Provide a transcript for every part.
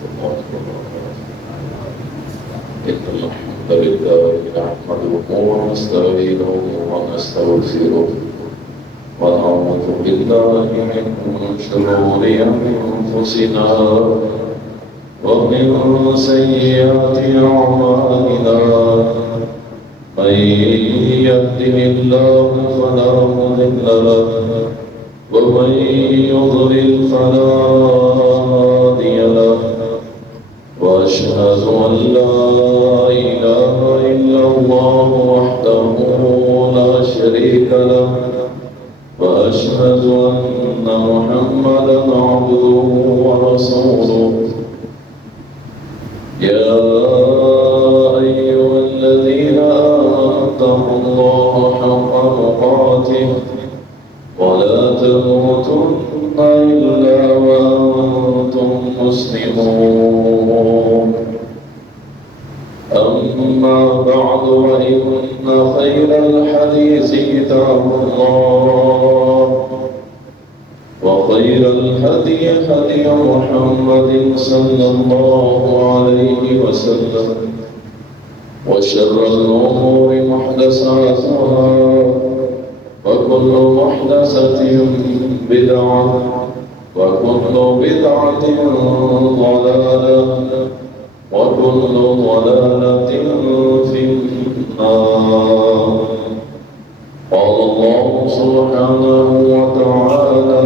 إن الحمد لله نحمده ونستعينه ونستغفره ونعوذ بالله من شرور أنفسنا ومن سيئات أعمالنا من يهده الله فلا مضل له ومن يضلل فلا هادي له وأشهد أن لا إله إلا الله وحده لا شريك له وأشهد أن محمدا عبده ورسوله يا أيها الذين آمنوا اتقوا الله حق تقاته ولا تموتن إلا وأنتم مسلمون أما بعد فإن خير الحديث كتاب الله وخير الهدي هدي محمد صلى الله عليه وسلم وشر الأمور محدثاتها وكل محدثة بدعة وكل بدعة ضلالة وكل ضلالة في النار. قال الله سبحانه وتعالى: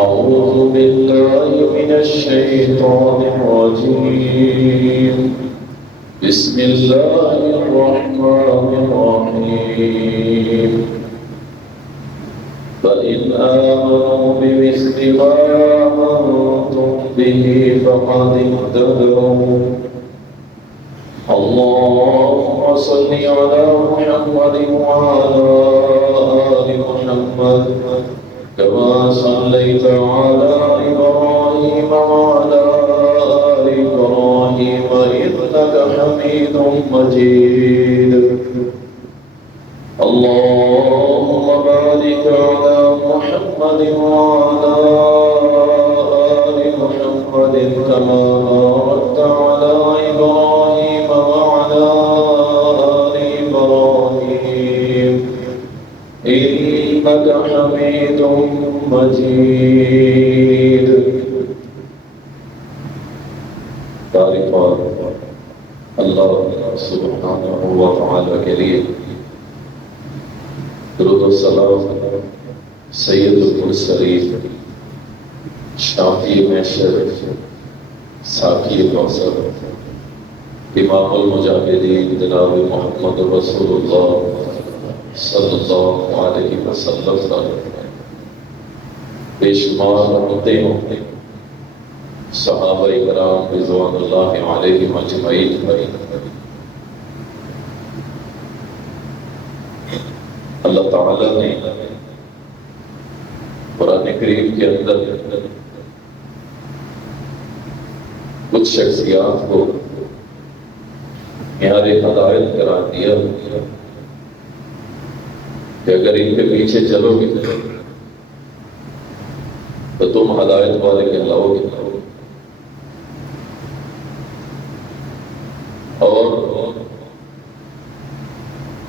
أعوذ بالله من الشيطان الرجيم. بسم الله الرحمن الرحيم. فإن آمنوا بمثل ما آمنتم به فقد اهتدوا. اللهم صل على محمد وعلى آل محمد كما صليت على إبراهيم وعلى آل إبراهيم إنك حميد مجيد. اللهم بارك على محمد وعلى آل محمد كما باركت على إبراهيم وعلى آل إبراهيم إنك حميد مجيد. تعریفات اللہ سبحانہ و تعالی کے لیے، درود و سلام سید المرسلین شافی محشر ساقی کوثر امام المجاہدین جناب محمد رسول اللہ صلی اللہ علیہ وسلم بے شمار ہوتے صحابہ کرام رضوان اللہ علیہم اجمعین. اللہ تعالیٰ نے قرآن کریم کے اندر کچھ شخصیات کو معیار ہدایت قرار دیا کہ اگر ان کے پیچھے چلو گے تو تم ہدایت والے کہلاؤ گے، اور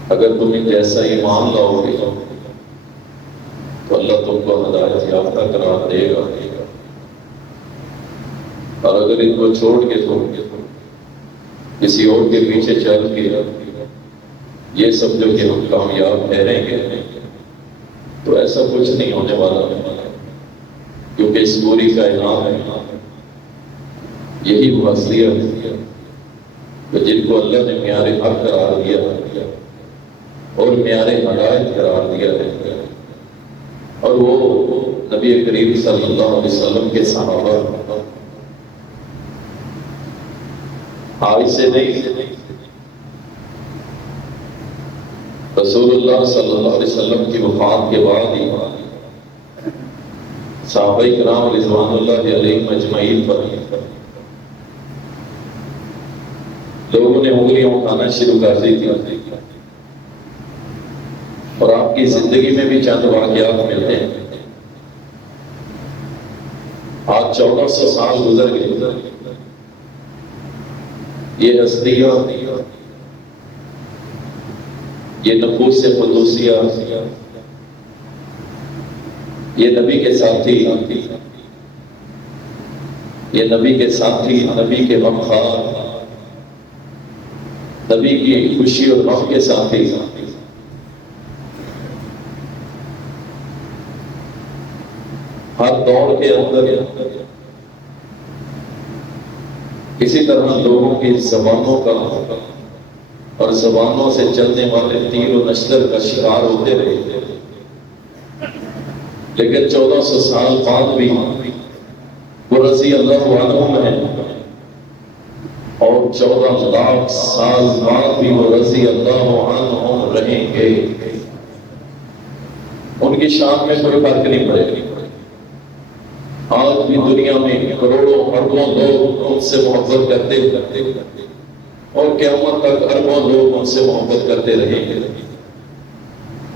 اگر تم ان جیسا ایمان لاؤ گے تو اللہ تم کو ہدایت یافتہ قرار دے گا، اور اگر ان کو چھوڑ کے تم کسی اور کے پیچھے چل کے یہ سمجھو کہ ہم کامیاب ٹھہریں گے تو ایسا کچھ نہیں ہونے والا، کیونکہ اس پوری کائنات ہے یہی وہ اصلیت ہے جن کو اللہ نے معیار حق قرار دیا اور معیار ہدایت قرار دیا ہے، اور وہ نبی کریم صلی اللہ علیہ وسلم کے صحابہ آج سے نہیں، رسول اللہ صلی اللہ علیہ وسلم کی وفات کے بعد ہی صحابہ کرام رضوان اللہ علیہم اجمعین پر لوگوں نے انگلیاں اٹھانا شروع کر دی تھی، اور آپ کی زندگی میں بھی چند واقعات ملتے ہیں. آج آج 1400 سال گزر گئے، یہ ہستیاں، یہ نفوس قدوسیہ، یہ نبی کے ساتھی، یہ نبی کے ساتھی، نبی کے غمخوار، نبی کی خوشی اور غم کے ساتھی، ہر دور کے اندر اسی طرح لوگوں کی زبانوں کا اور زبانوں سے چلنے والے تیر و نشتر کا شکار ہوتے رہے، لیکن 1400 سال بعد بھی وہ رضی اللہ عنہم ہیں، اور 14 لاکھ سال بعد بھی وہ رضی اللہ عنہم رہیں گے، ان کی شان میں کوئی فرق نہیں پڑے گی۔ آج بھی دنیا میں کروڑوں اربوں لوگ ان سے محبت کرتے اور قیامت تک اربوں لوگ ان سے محبت کرتے رہیں گے،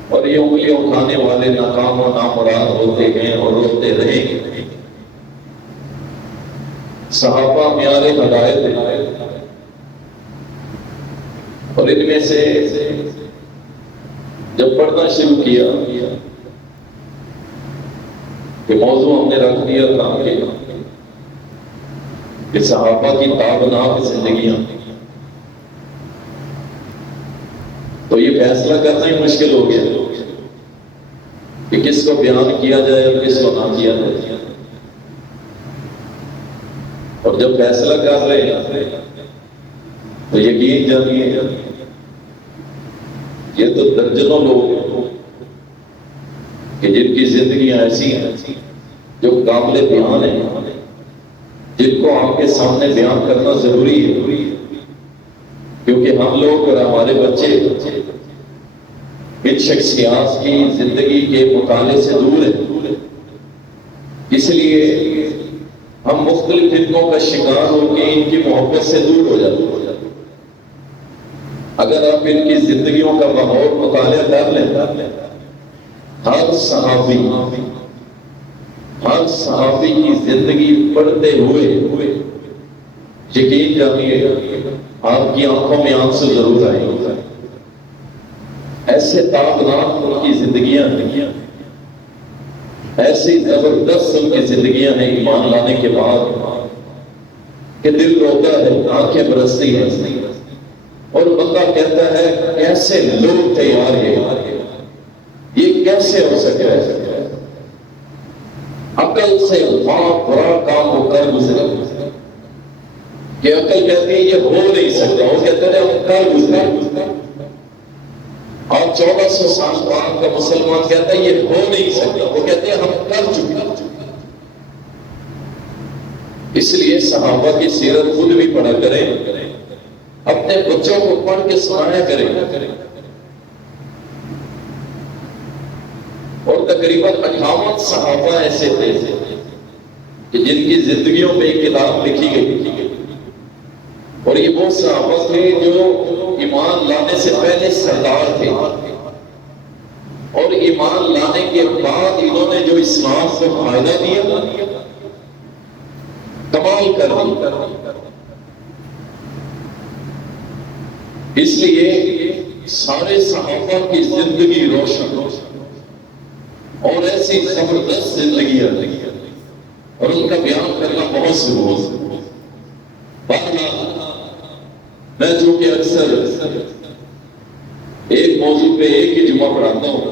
اور یہ انگلیاں اٹھانے والے ناکام و نامراد ہوتے ہیں اور روتے رہیں گے۔ صحابہ معیار ہدایت ہیں، اور ان میں سے جب پڑھنا شروع کیا کہ موضوع ہم نے رکھ دیا تھا کہ صحابہ کی تابناک زندگیاں، تو یہ فیصلہ کرنا ہی مشکل ہو گیا کہ کس کو بیان کیا جائے اور کس کو نہ کیا جائے۔ اور جب فیصلہ کر رہے ہیں تو یقین جانیے یہ تو درجنوں لوگ ہیں کہ جن کی زندگیاں ایسی ہیں جو قابل بیان ہیں، جن کو آپ کے سامنے بیان کرنا ضروری ہے، کیونکہ ہم لوگ اور ہمارے بچے ان شخصیات کی زندگی کے مطالعے سے دور ہیں، اس لیے ہم مختلف فتنوں کا شکار ہو کے ان کی محبت سے دور ہو جاتے ہیں۔ اگر آپ ان کی زندگیوں کا بہت مطالعہ کر لیں، ہر صحابی کی زندگی پڑھتے ہوئے یقین جانیے آپ کی آنکھوں میں آنسو ضرور آئے گا۔ ایسے تابناک ان کی زندگیاں ہیں، ایسی زبردست ان کی زندگیاں ہیں ایمان لانے کے بعد کہ دل روتا ہے، آنکھیں برستی ہیں، اور بندہ کہتا ہے کیسے لوگ تھے یار، یہ کیسے ہو سکتا ہے؟ عقل سے بہت بڑا کام ہو کر گزرا کہ عقل کہتی ہے یہ ہو نہیں سکتا، وہ کہتے ہیں ہم کر گزرے۔ اور 1400 سال بعد کا مسلمان کہتا ہے یہ ہو نہیں سکتا، وہ کہتے ہیں ہم کر چکے۔ اس لیے صحابہ کی سیرت خود بھی پڑھا کریں، اپنے بچوں کو پڑھ کے سنایا کریں، اور تقریباً 58 صحابہ ایسے تھے کہ جن کی زندگیوں میں ایک کتاب لکھی گئی، اور یہ وہ صحابہ تھے جو ایمان لانے سے پہلے سردار تھے، اور ایمان لانے کے بعد انہوں نے جو اسلام کو فائدہ دیا کمال کر دیا۔ اس لیے سارے صحابہ کی زندگی روشن اور ایسی زبردست زندگیاں، اور ان کا بیان کرنا بہت ضروری ہے۔ میں جو کہ اکثر ایک موضوع پہ ایک ہی جمعہ پڑھاتا ہوں،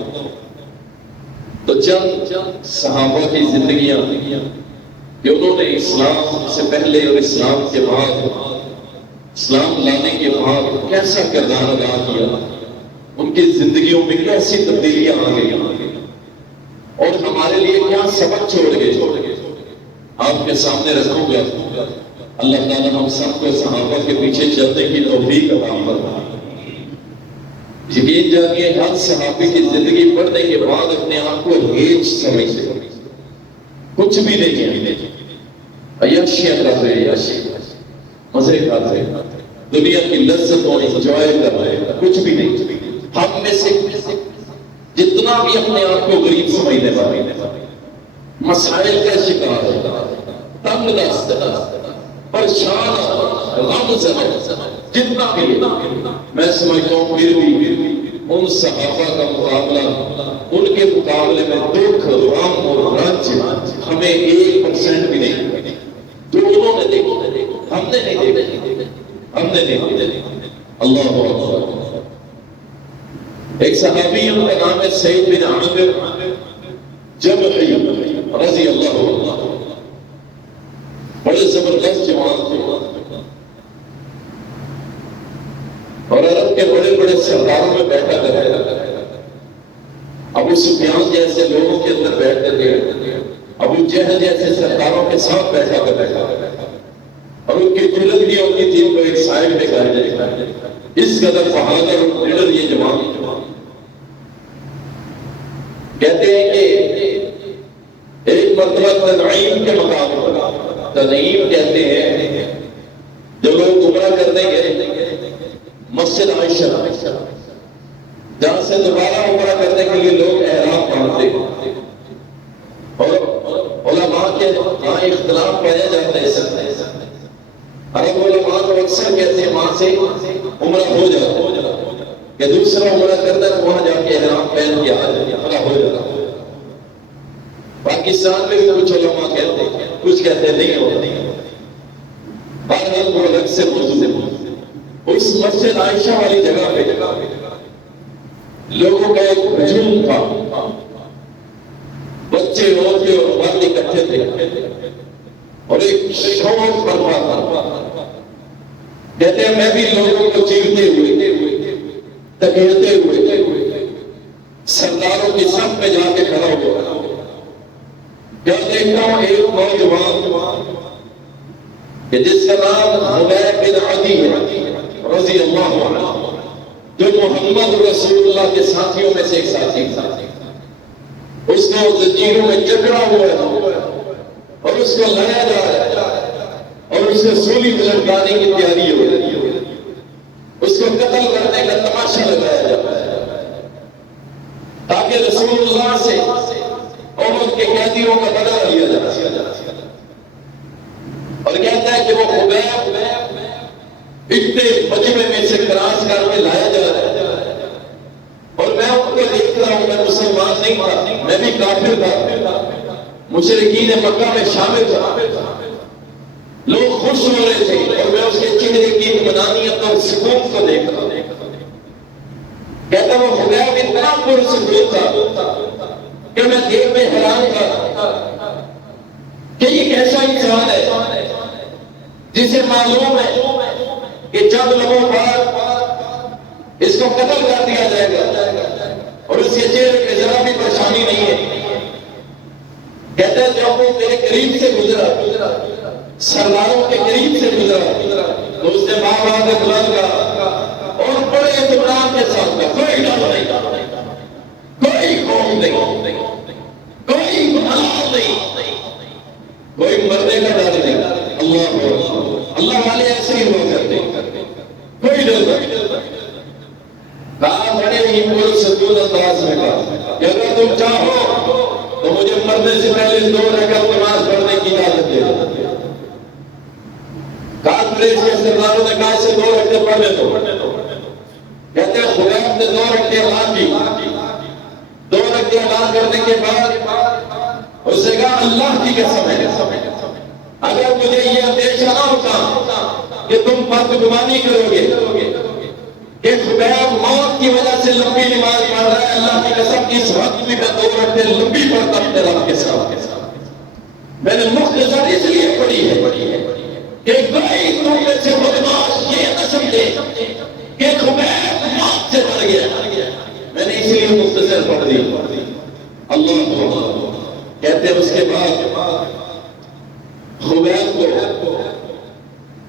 تو چند صحابہ کی زندگیاں کہ انہوں نے اسلام سے پہلے اور اسلام کے بعد، اسلام لانے کے بعد کیسا کردار ادا کیا، ان کی زندگیوں میں کیسی تبدیلیاں آ گئی، اور ہمارے لیے کیا سبق چھوڑ گئے، آپ کے سامنے رکھوں گا۔ اللہ تعالیٰ ہم سب کو صحابہ کے پیچھے چلنے کی توفیق عطا فرمائے۔ یقین جانیے ہر صحابی کی زندگی پڑھنے کے بعد اپنے آپ کو ہیچ سمجھتے، کچھ بھی نہیں ہے، عیاشیاں کر رہے، عیاشی مزے کھاتے، دنیا کی لذتوں انجوائے کر رہے، کچھ بھی نہیں۔ ہم میں سے جتنا بھی اپنے آپ کو غریب سمجھنے والے، مسائل کا شکار ہے، تنگ دست پریشان غمزدہ جتنا بھی میں سمجھتا ہوں پھر بھی ان صحابہ کا مقابلہ ان کے مقابلے میں دکھ غم اور رنج ہمیں 1% بھی نہیں دونوں نے دیکھا ہم نے نہیں دیکھا ہم نے نہیں دیکھا اللہ اکبر ایک صحابی ان کا نام ہے سعید بن عامر جمحی رضی اللہ عنہ بڑے زبردست جوان تھے اور عرب کے بڑے بڑے سرداروں میں بیٹھا کرتے ابو سفیان جیسے لوگوں کے اندر بیٹھتے تھے ابو جہل جیسے سرداروں کے ساتھ بیٹھا اور ان کی جلد بھی ہوتی تھی کو ایک سائڈ میں کر دے اس قدر بہادر اور لیڈر یہ جوان کہتے ہیں کہ ایک مرتبہ تنعیم کے مقام پر تنعیم کہتے ہیں جو لوگ عمرہ کرنے گئے مسجد عائشہ جہاں سے دوبارہ عمرہ کرنے کے لیے لوگ احرام باندھتے اور علماء کے یہاں اختلاف پایا جاتا ہے عرب علماء تو اکثر کہتے ہیں وہاں سے عمرہ ہو جاتا کہ دوسرا عمرہ کرتا ہے وہاں جا کے احرام پہن کے آ جائے عمرہ ہو جاتا پاکستان میں بھی کچھ علماء کہتے ہیں کچھ کہتے نہیں ہوتا بہرحال وہ الگ سے موضوع ہے اس مسجد عائشہ والی جگہ پہ لوگوں کا ایک ہجوم تھا بچے عورتیں اور مرد اکٹھے تھے اور ایک شور برپا تھا کہتے ہیں میں بھی لوگوں کو چیرتے ہوئے تکیرتے ہوئے سرداروں کی صف میں جا کے کھڑا ہوا کیا دیکھتا ہوں ایک نوجوان کہ جس کا نام حبیب بن عدی رضی اللہ عنہ جو محمد رسول اللہ کے ساتھیوں میں سے ایک ساتھی تھا اس کو زنجیروں میں جکڑا ہوا ہے اور اس کو لایا جا رہا ہے اور اس کو سولی میں لٹکانے کی تیاری ہو رہی ہے اس کو قتل کرنے کا تماشا لگایا جاتا ہے تاکہ رسول اللہ سے اور ان کے قیدیوں کا بدلہ لیا جائے اور کہتا ہے کہ وہ حبیب اتنے مجمع میں سے کراس کر کے لایا جا رہا ہے اور میں ان کو دیکھ رہا ہوں میں مسلمان نہیں تھا میں بھی کافر تھا مشرکین مکہ میں شامل تھا لوگ خوش ہو رہے تھے اور میں اس کے چہرے کی اطمینانیت اور سکون کو دیکھ رہا ہوں کہتا وہ حبیب اتنا پرسکون تھا کہ میں دیکھ میں حیران تھا کہ یہ کیسا انسان ہے جسے معلوم ہے کہ چند لوگوں بعد اس کو قتل کر دیا جائے گا اور اس کے چہرے پہ ذرا بھی پریشانی نہیں ہے کہتے ہیں جب وہ میرے قریب سے گزرا سرداروں کے قریب سے گزرا تو اس نے باہر بلند کا اور بڑے اطمینان کے ساتھ کا کوئی ڈر نہیں کوئی خوف نہیں کوئی گناہ نہیں کوئی مرنے کا ڈر نہیں اللہ والے ایسے ہی ہوا کرتے کوئی ڈر نہیں کہا بڑے ہی پرسکون انداز میں کہا کہ اگر تم چاہو تو مجھے مرنے سے پہلے 2 رکعت نماز پڑھنے کی اجازت دے دو کہا قریش کے سرداروں نے کہا اسے 2 رکعت پڑھنے دو کہتے ہیں خدا نے 2 رکعت اعلان کی 2 رکعت اعلان کرنے کے بعد اس نے کہا اللہ کی قسم ہے اگر مجھے یہ اندیشہ نہ ہوتا کہ تم بدگمانی کرو گے کہ حبیب موت کی وجہ سے لمبی نماز پڑھ رہا ہے اللہ کی قسم اس وقت بھی میں 2 رکعتیں لمبی پڑھتا اپنے رب کے ساتھ میں نے مختصر اس لیے پڑھی ہے کہ کوئی تم میں سے بدماش یہ نہ سمجھے کہ حبیب موت سے ڈر گیا میں نے اس لیے مختصر پڑھ دی اللہ کہتے ہیں اس کے بعد حبیب کو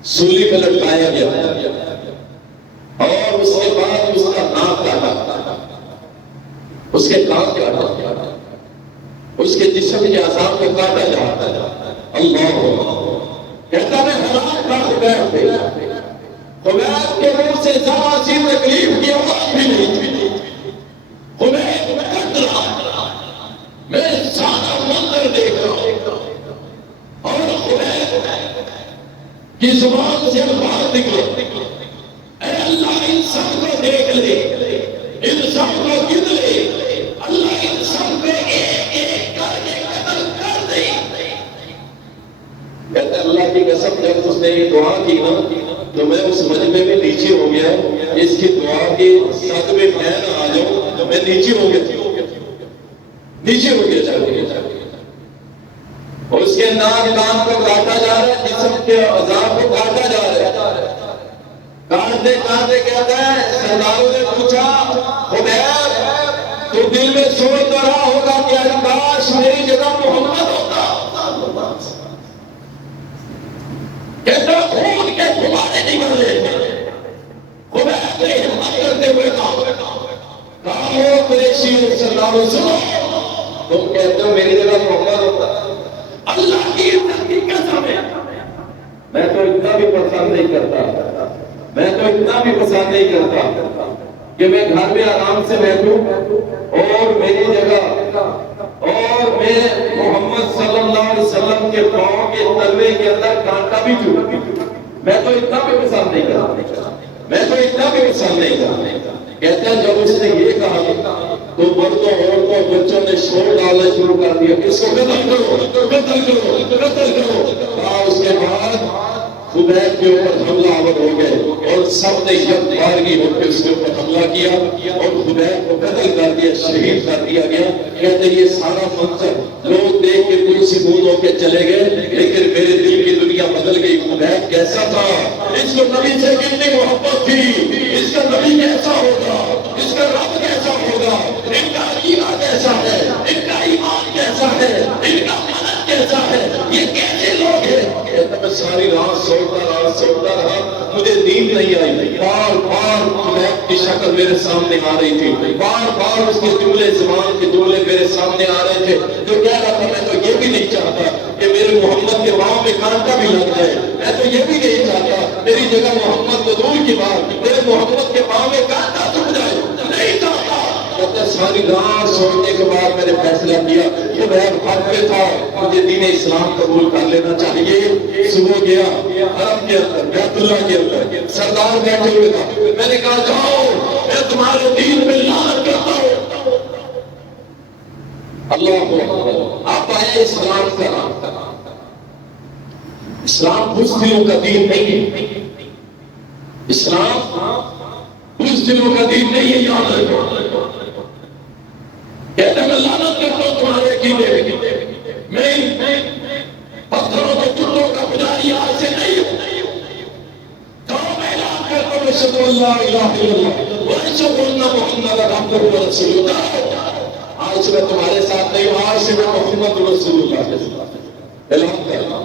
سولی پہ لٹکایا گیا اور اس کے بعد اس کا ناک کاٹا اس کے کان کاٹا اس کے جسم کے اعضاء کو کاٹا جاتا اللہ کہتا میں ہلاک کا حبیب کے منہ سے ذرا سی تکلیف کی آواز بھی نہیں تھی حبیب کٹ رہا میں سارا منظر دیکھ رہا ہوں اور حبیب کہ زبان سے الفاظ نکلے، اے اللہ ان سب کو دیکھ لے، ان سب کو گن لے، اللہ ان سب کو ایک ایک کر کے قتل کر دے۔ کہتے اللہ کی قسم جب اس نے یہ دعا کی نا تو میں اس مجمع میں نیچے ہو گیا، اس کی دعا کے ساتھ میں نہ آ جاؤں تو میں نیچے ہو گیا، نیچے ہو گیا جا کے، اور اس کے ناک کان کو کاٹا جا رہا ہے، جسم کے عذاب کو کاٹا جا رہا ہے، کاٹتے کاٹتے کہتا ہے سرداروں نے پوچھا خبیب تو دل میں سوچ رہا ہوگا کہ کاش میری جگہ محمد ہوتا، کہتا خون کے فوارے نکل رہے، خبیب نے ہمت کرتے ہوئے کہا قریشی سرداروں سنو، تم کہتے ہو میری جگہ محمد ہوتا، اللہ کی عزت کی قسم ہے میں تو اتنا بھی پسند نہیں کرتا، میں تو اتنا بھی پسند نہیں کرتا کہ میں گھر میں آرام سے بیٹھوں اور میری جگہ اور میں محمد صلی اللہ علیہ وسلم کے پاؤں کے تلوے کے اندر کانٹا بھی چوبوں، میں تو اتنا بھی پسند نہیں کرتا، میں تو اتنا بھی پسند نہیں کرتا۔ کہتا ہے جب اس نے یہ کہا تو مردوں عورتوں بچوں نے شور ڈالنا شروع کر دیا کہ اس کو قتل کرو قتل کرو قتل کرو۔ اس کے بعد خبیب کے اوپر حملہ آور ہو گئے اور سب نے یکبارگی ہو کے اس کے اوپر حملہ کیا اور خبیب کو قتل کر دیا، شہید کر دیا گیا۔ کہتے یہ سارا منظر لوگ دیکھ کے کچھ سکون ہو کے چلے گئے، لیکن میرے دل کی دنیا بدل گئی۔ خبیب کیسا تھا، اس کو نبی سے کتنی محبت تھی، اس کا نبی کیسا ہوگا، اس کا رب کیسا ہوگا، ان کا عقیدہ کیسا ہے، ان کا ایمان کیسا ہے، ان کا منت کیسا ہے، یہ کیسے لوگ ہیں۔ کہتا میں ساری رات سوتا رہا، مجھے نیند نہیں آئی، بار بار خبیب کی شکل میرے سامنے آ رہی تھی، بار بار اس کے جملے زبان کے جملے میرے سامنے آ رہے تھے، جو کہہ رہا تھا میں تو یہ بھی نہیں چاہتا کہ میرے محمد کے پاؤں میں کانٹا بھی لگ جائے، میں تو یہ بھی نہیں چاہتا میری جگہ محمد کو دور کی بات میرے محمد کے پاؤں میں کانٹا چڑھ جائے، نہیں چاہتا۔ کہتا ساری رات سوچنے کے بعد میں نے فیصلہ کیا کہ میں حق پہ تھا، مجھے دین اسلام قبول کر لینا چاہیے۔ صبح گیا حرم کے اندر، بیت اللہ کے اندر، سردار بیٹھے ہوئے تھا، میں نے کہا جاؤ میں تمہارے دین پہ لعنت کرتا ہوں۔ اللہ آپ آئے اسلام کا، اسلام بزدلوں کا دین نہیں ہے، اسلام بزدلوں کا دین نہیں ہے، یاد رکھو۔ کہتے میں لعنت کرتا ہوں تمہارے عقیدے، میں پتھروں کے ٹکڑوں کا پجاری آج سے نہیں ہوں، تو میں اعلان کرتا ہوں اشہد ان لا الہ الا اللہ واشہد ان محمد عبدہ ورسولہ اللہ۔ آج سے میں تمہارے ساتھ نہیں ہوں، آج سے میں محمد رسول اللہ کے ساتھ اعلان کرتا ہوں۔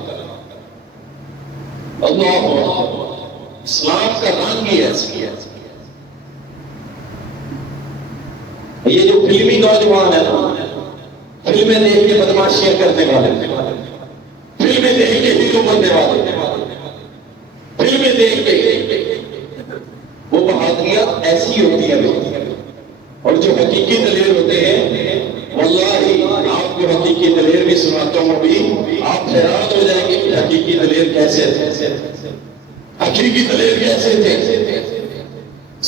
اللہ اسلام کا رنگ ہی ایسی ہے۔ یہ جو فلمی نوجوان ہے نا، فلمیں دیکھ کے بدماشیاں کرنے والے، فلمیں دیکھ کے ہیرو بننے والے، فلمیں دیکھ کے وہ بہادریاں ایسی ہوتی ہیں، اور جو حقیقی دلیر ہوتے ہیں واللہ آپ کو حقیقی دلیر بھی سناتا ہوں، ابھی آپ حیران ہو جائیں گے کہ حقیقی دلیر کیسے تھے، حقیقی دلیر کیسے تھے۔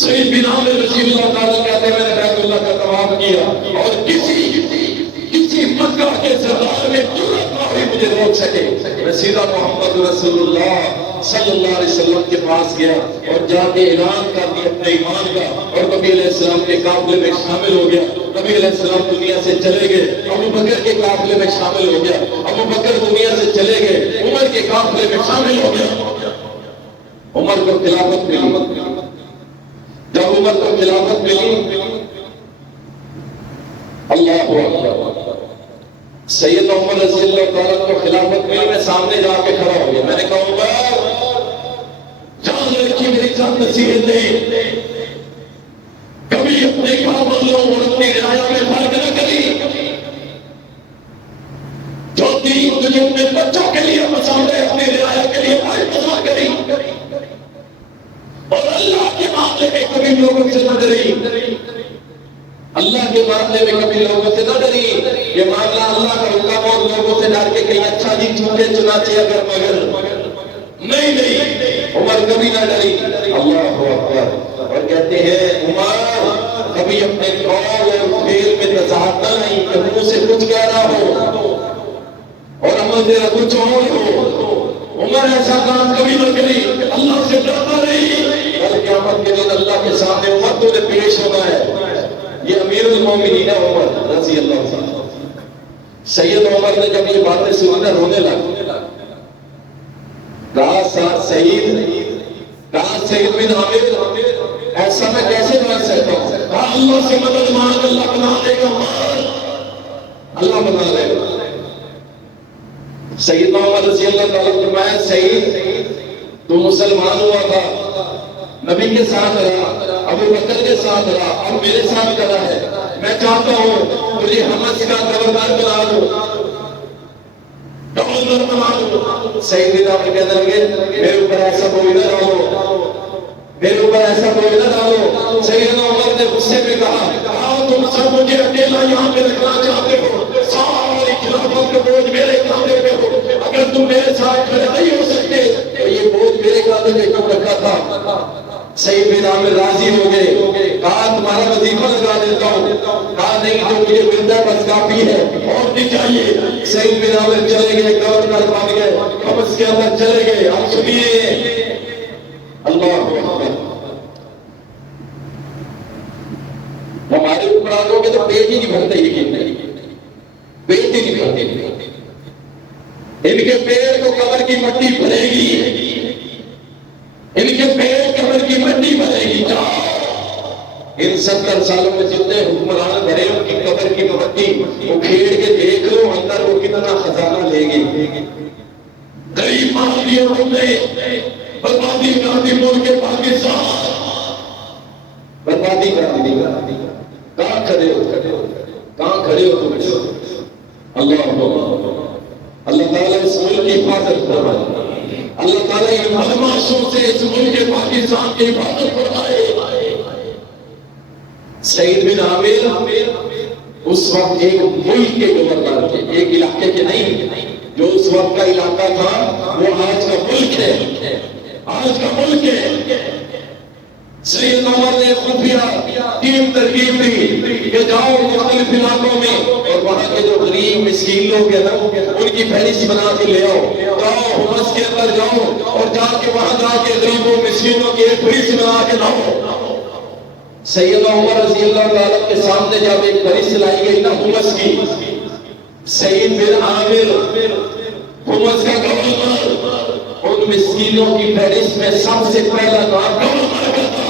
سید بن عامر رضی اللہ تعالیٰ کہتے ہیں میں نے بیت اللہ کا طواف کیا اور کسی مکہ کے سردار میں جرأت نہ ہوئی مجھے روک سکے، میں سیدھا محمد رسول اللہ صلی اللہ علیہ وسلم کے پاس گیا اور جا کے اعلان کر دیا اپنے ایمان کا، اور نبی علیہ السلام کے قافلے میں شامل ہو گیا۔ نبی علیہ السلام دنیا سے چلے گئے، ابو بکر کے قافلے میں شامل ہو گیا، ابو بکر دنیا سے چلے گئے، عمر کے قافلے میں شامل ہو گیا۔ عمر کو خلافت ملی، جب عمر کو خلافت ملی، اللہ اکبر، سید عمر رضی اللہ تعالیٰ کو خلافت ملی، میں سامنے جا کے کھڑا ہو گیا، میں نے کہا عمر جان رکھی میری جان نصیحت دے، کبھی اپنے کام والوں اور اپنی رعایا میں فرق نہ کری، جو دین تجھے اپنے بچوں کے لیے پسند ہے اپنی رعایا کے لیے پسند کری، اور اللہ کے معاملے میں کبھی لوگوں سے نہ ڈری، اللہ کے معاملے میں کبھی لوگوں سے نہ ڈری۔ یہ معاملہ اللہ کا حکم اور لوگوں سے ڈر کے کہیں اچھا جی چونکہ چنانچہ اگر نہیں عمر کبھی نہ ڈری، اللہ اکبر، اور کہتے ہیں عمر کبھی اپنے قول اور فعل میں تضاد نہ نہیں کہ منہ سے کچھ کہہ رہا ہو اور عمل تیرا کچھ اور ہو۔ عمر ایسا کام کبھی نہ کری، اللہ سے ڈرتا نہیں، کل قیامت کے دن اللہ کے سامنے عمر تو نے پیش ہونا ہے۔ یہ امیر المومنین عمر رضی اللہ عنہ، سید عمر نے جب یہ باتیں سنی نہ رونے لگا، کہا سعید بن عامر ایسا میں کیسے مان سکتا ہوں؟ کہا اللہ سے مدد مانگ، اللہ بنا دے گا، اللہ بنا دے گا۔ سیدنا عمر رضی اللہ تعالیٰ فرمایا سعید تو مسلمان ہوا تھا، نبی کے ساتھ رہا، ابو بکر کے ساتھ رہا، اب میرے ساتھ کرا ہے، میں چاہتا ہوں تجھے حمص کا گورنر بنا دو، گورنر بنا دو۔ سعید بن عامر کہنے لگے میرے اوپر ایسا بوجھ نہ ڈالو، میرے اوپر ایسا بوجھ نہ ڈالو۔ سیدنا عمر نے غصے میں کہا تم سب مجھے اکیلا یہاں پہ رکھنا چاہتے ہو، ساری خلافت کا بوجھ میرے کاندھے پہ ہو، اگر تم میرے ساتھ کھڑے نہیں ہو سکتے تو یہ بوجھ میرے کاندھے پہ کیوں رکھا تھا؟ سعید بن عامر راضی ہو گئے، کہا تمہارا وظیفہ لگا دیتا ہوں، کہا نہیں جو مجھے ملتا ہے بس کافی ہے، اور نہیں چاہیے۔ سعید بن عامر چلے گئے، گورنر بن گئے، حبس کے اندر چلے گئے۔ آپ سنیے اللہ اکبر، ہمارے حکمرانوں کے تو پیٹ ہی نہیں بھرتے، یقین نہیں، پیٹ ہی نہیں بھرتے، ان کے پیٹ کو قبر کی مٹی بھرے گی، ان کے پیٹ قبر کی مٹی بھرے گی۔ ان 70 سالوں میں جتنے حکمران بھرے ان کی قبر کی مٹی وہ کھیڑ کے دیکھ لو اندر وہ کتنا خزانہ لے گی۔ غریب مان لیا ہم نے، بربادی کر دی ملک پاکستان، بربادی کر دی۔ کہاں کھڑے ہو، کہاں کھڑے ہو تم؟ اللہ تعالیٰ اس ملک کی حفاظت فرمائے، اللہ تعالیٰ ان بدماشوں سے اس ملک پاکستان کی حفاظت فرمائے۔ سعید بن عامر اس وقت ایک ملک کے گورنر تھے، ایک علاقے کے نہیں، جو اس وقت کا علاقہ تھا وہ آج کا ملک ہے، آج کا ملک ہے۔ سیدنا عمر نے خفیہ ٹیم ترغیب دی کہ جاؤ مختلف علاقوں میں اور وہاں کے جو غریب مسکین لوگ ہیں نا ان کی فہرست بنا کے لے آؤ، جاؤ حمص کے اندر جاؤ اور جا کے وہاں جا کے غریبوں مسکینوں کی ایک فہرست بنا کے لاؤ۔ سیدنا عمر رضی اللہ تعالیٰ کے سامنے جب ایک فہرست لائی گئی نا حمص کی، سعید بن عامر حمص کا گورنر، ان مسکینوں کی فہرست میں سب سے پہلا نام گورنر کا تھا،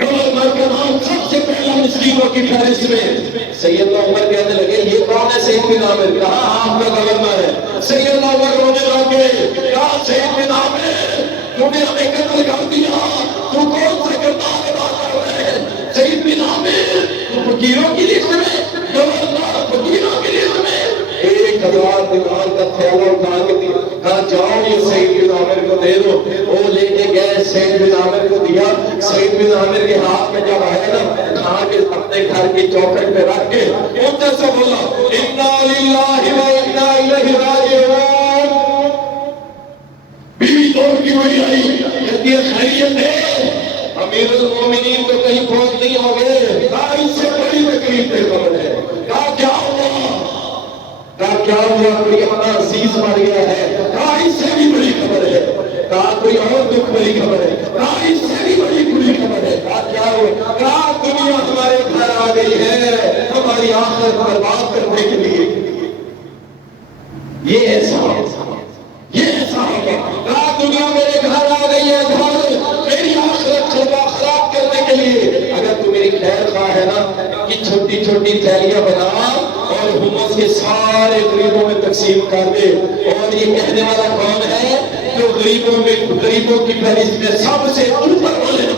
گورنر کا نام سب سے پہلا مسکینوں کی فہرست میں۔ سیدنا عمر کہنے لگے یہ کون ہے سعید بن عامر؟ کہا آپ کا گورنر ہے۔ سیدنا عمر رونے لگے، کہا سعید بن عامر تو نے ہمیں قتل کر دیا، تو کون سا کردار ادا کر رہے ہیں؟ سعید بن عامر تو فقیروں کی لسٹ میں، گورنر فقیروں کی لسٹ میں 1000 دینار کا تھیلا اٹھا کے دیا، کہا جاؤ یہ سعید بن عامر کو دے دو۔ وہ لے کے گئے، سعید بن عامر کو دیا۔ سعید بن عامر کے ہاتھ میں جب آیا نا، کھا کے اپنے گھر کی چوکھٹ پہ رکھ کے اونچا سے بولا انا للہ و انا الیہ راجعون۔ بیوی دوڑ کی ہوئی آئی، کہتی ہے خیریت ہے؟ امیر المومنین تو کہیں پہنچ نہیں ہو گئے؟ کہا اس سے بڑی تکلیف پہ خبر ہے۔ کہا کیا ہوا؟ کہا کیا ہوا؟ کوئی اپنا عزیز مر گیا ہے؟ کہا اس سے بھی بڑی خبر ہے۔ کہا کوئی اور دکھ بڑی خبر ہے؟ کہا اس سے بھی بڑی خبر ہے۔ کہا کیا ہوا؟ کہا دنیا ہمارے گھر آ گئی ہے ہماری آخرت برباد کرنے کے لیے۔ یہ ایسا ہوگا۔ کہا دنیا میرے گھر آ گئی ہے، گھر میری آخرت خراب کرنے کے لیے۔ اگر تو میری خیر خواہ ہے نا کہ چھوٹی چھوٹی تھیلیاں بنا اور حمص کے سارے غریبوں میں تقسیم کر دے۔ اور یہ کہنے والا کون ہے جو غریبوں کی فہرست میں سب سے اوپر والے؟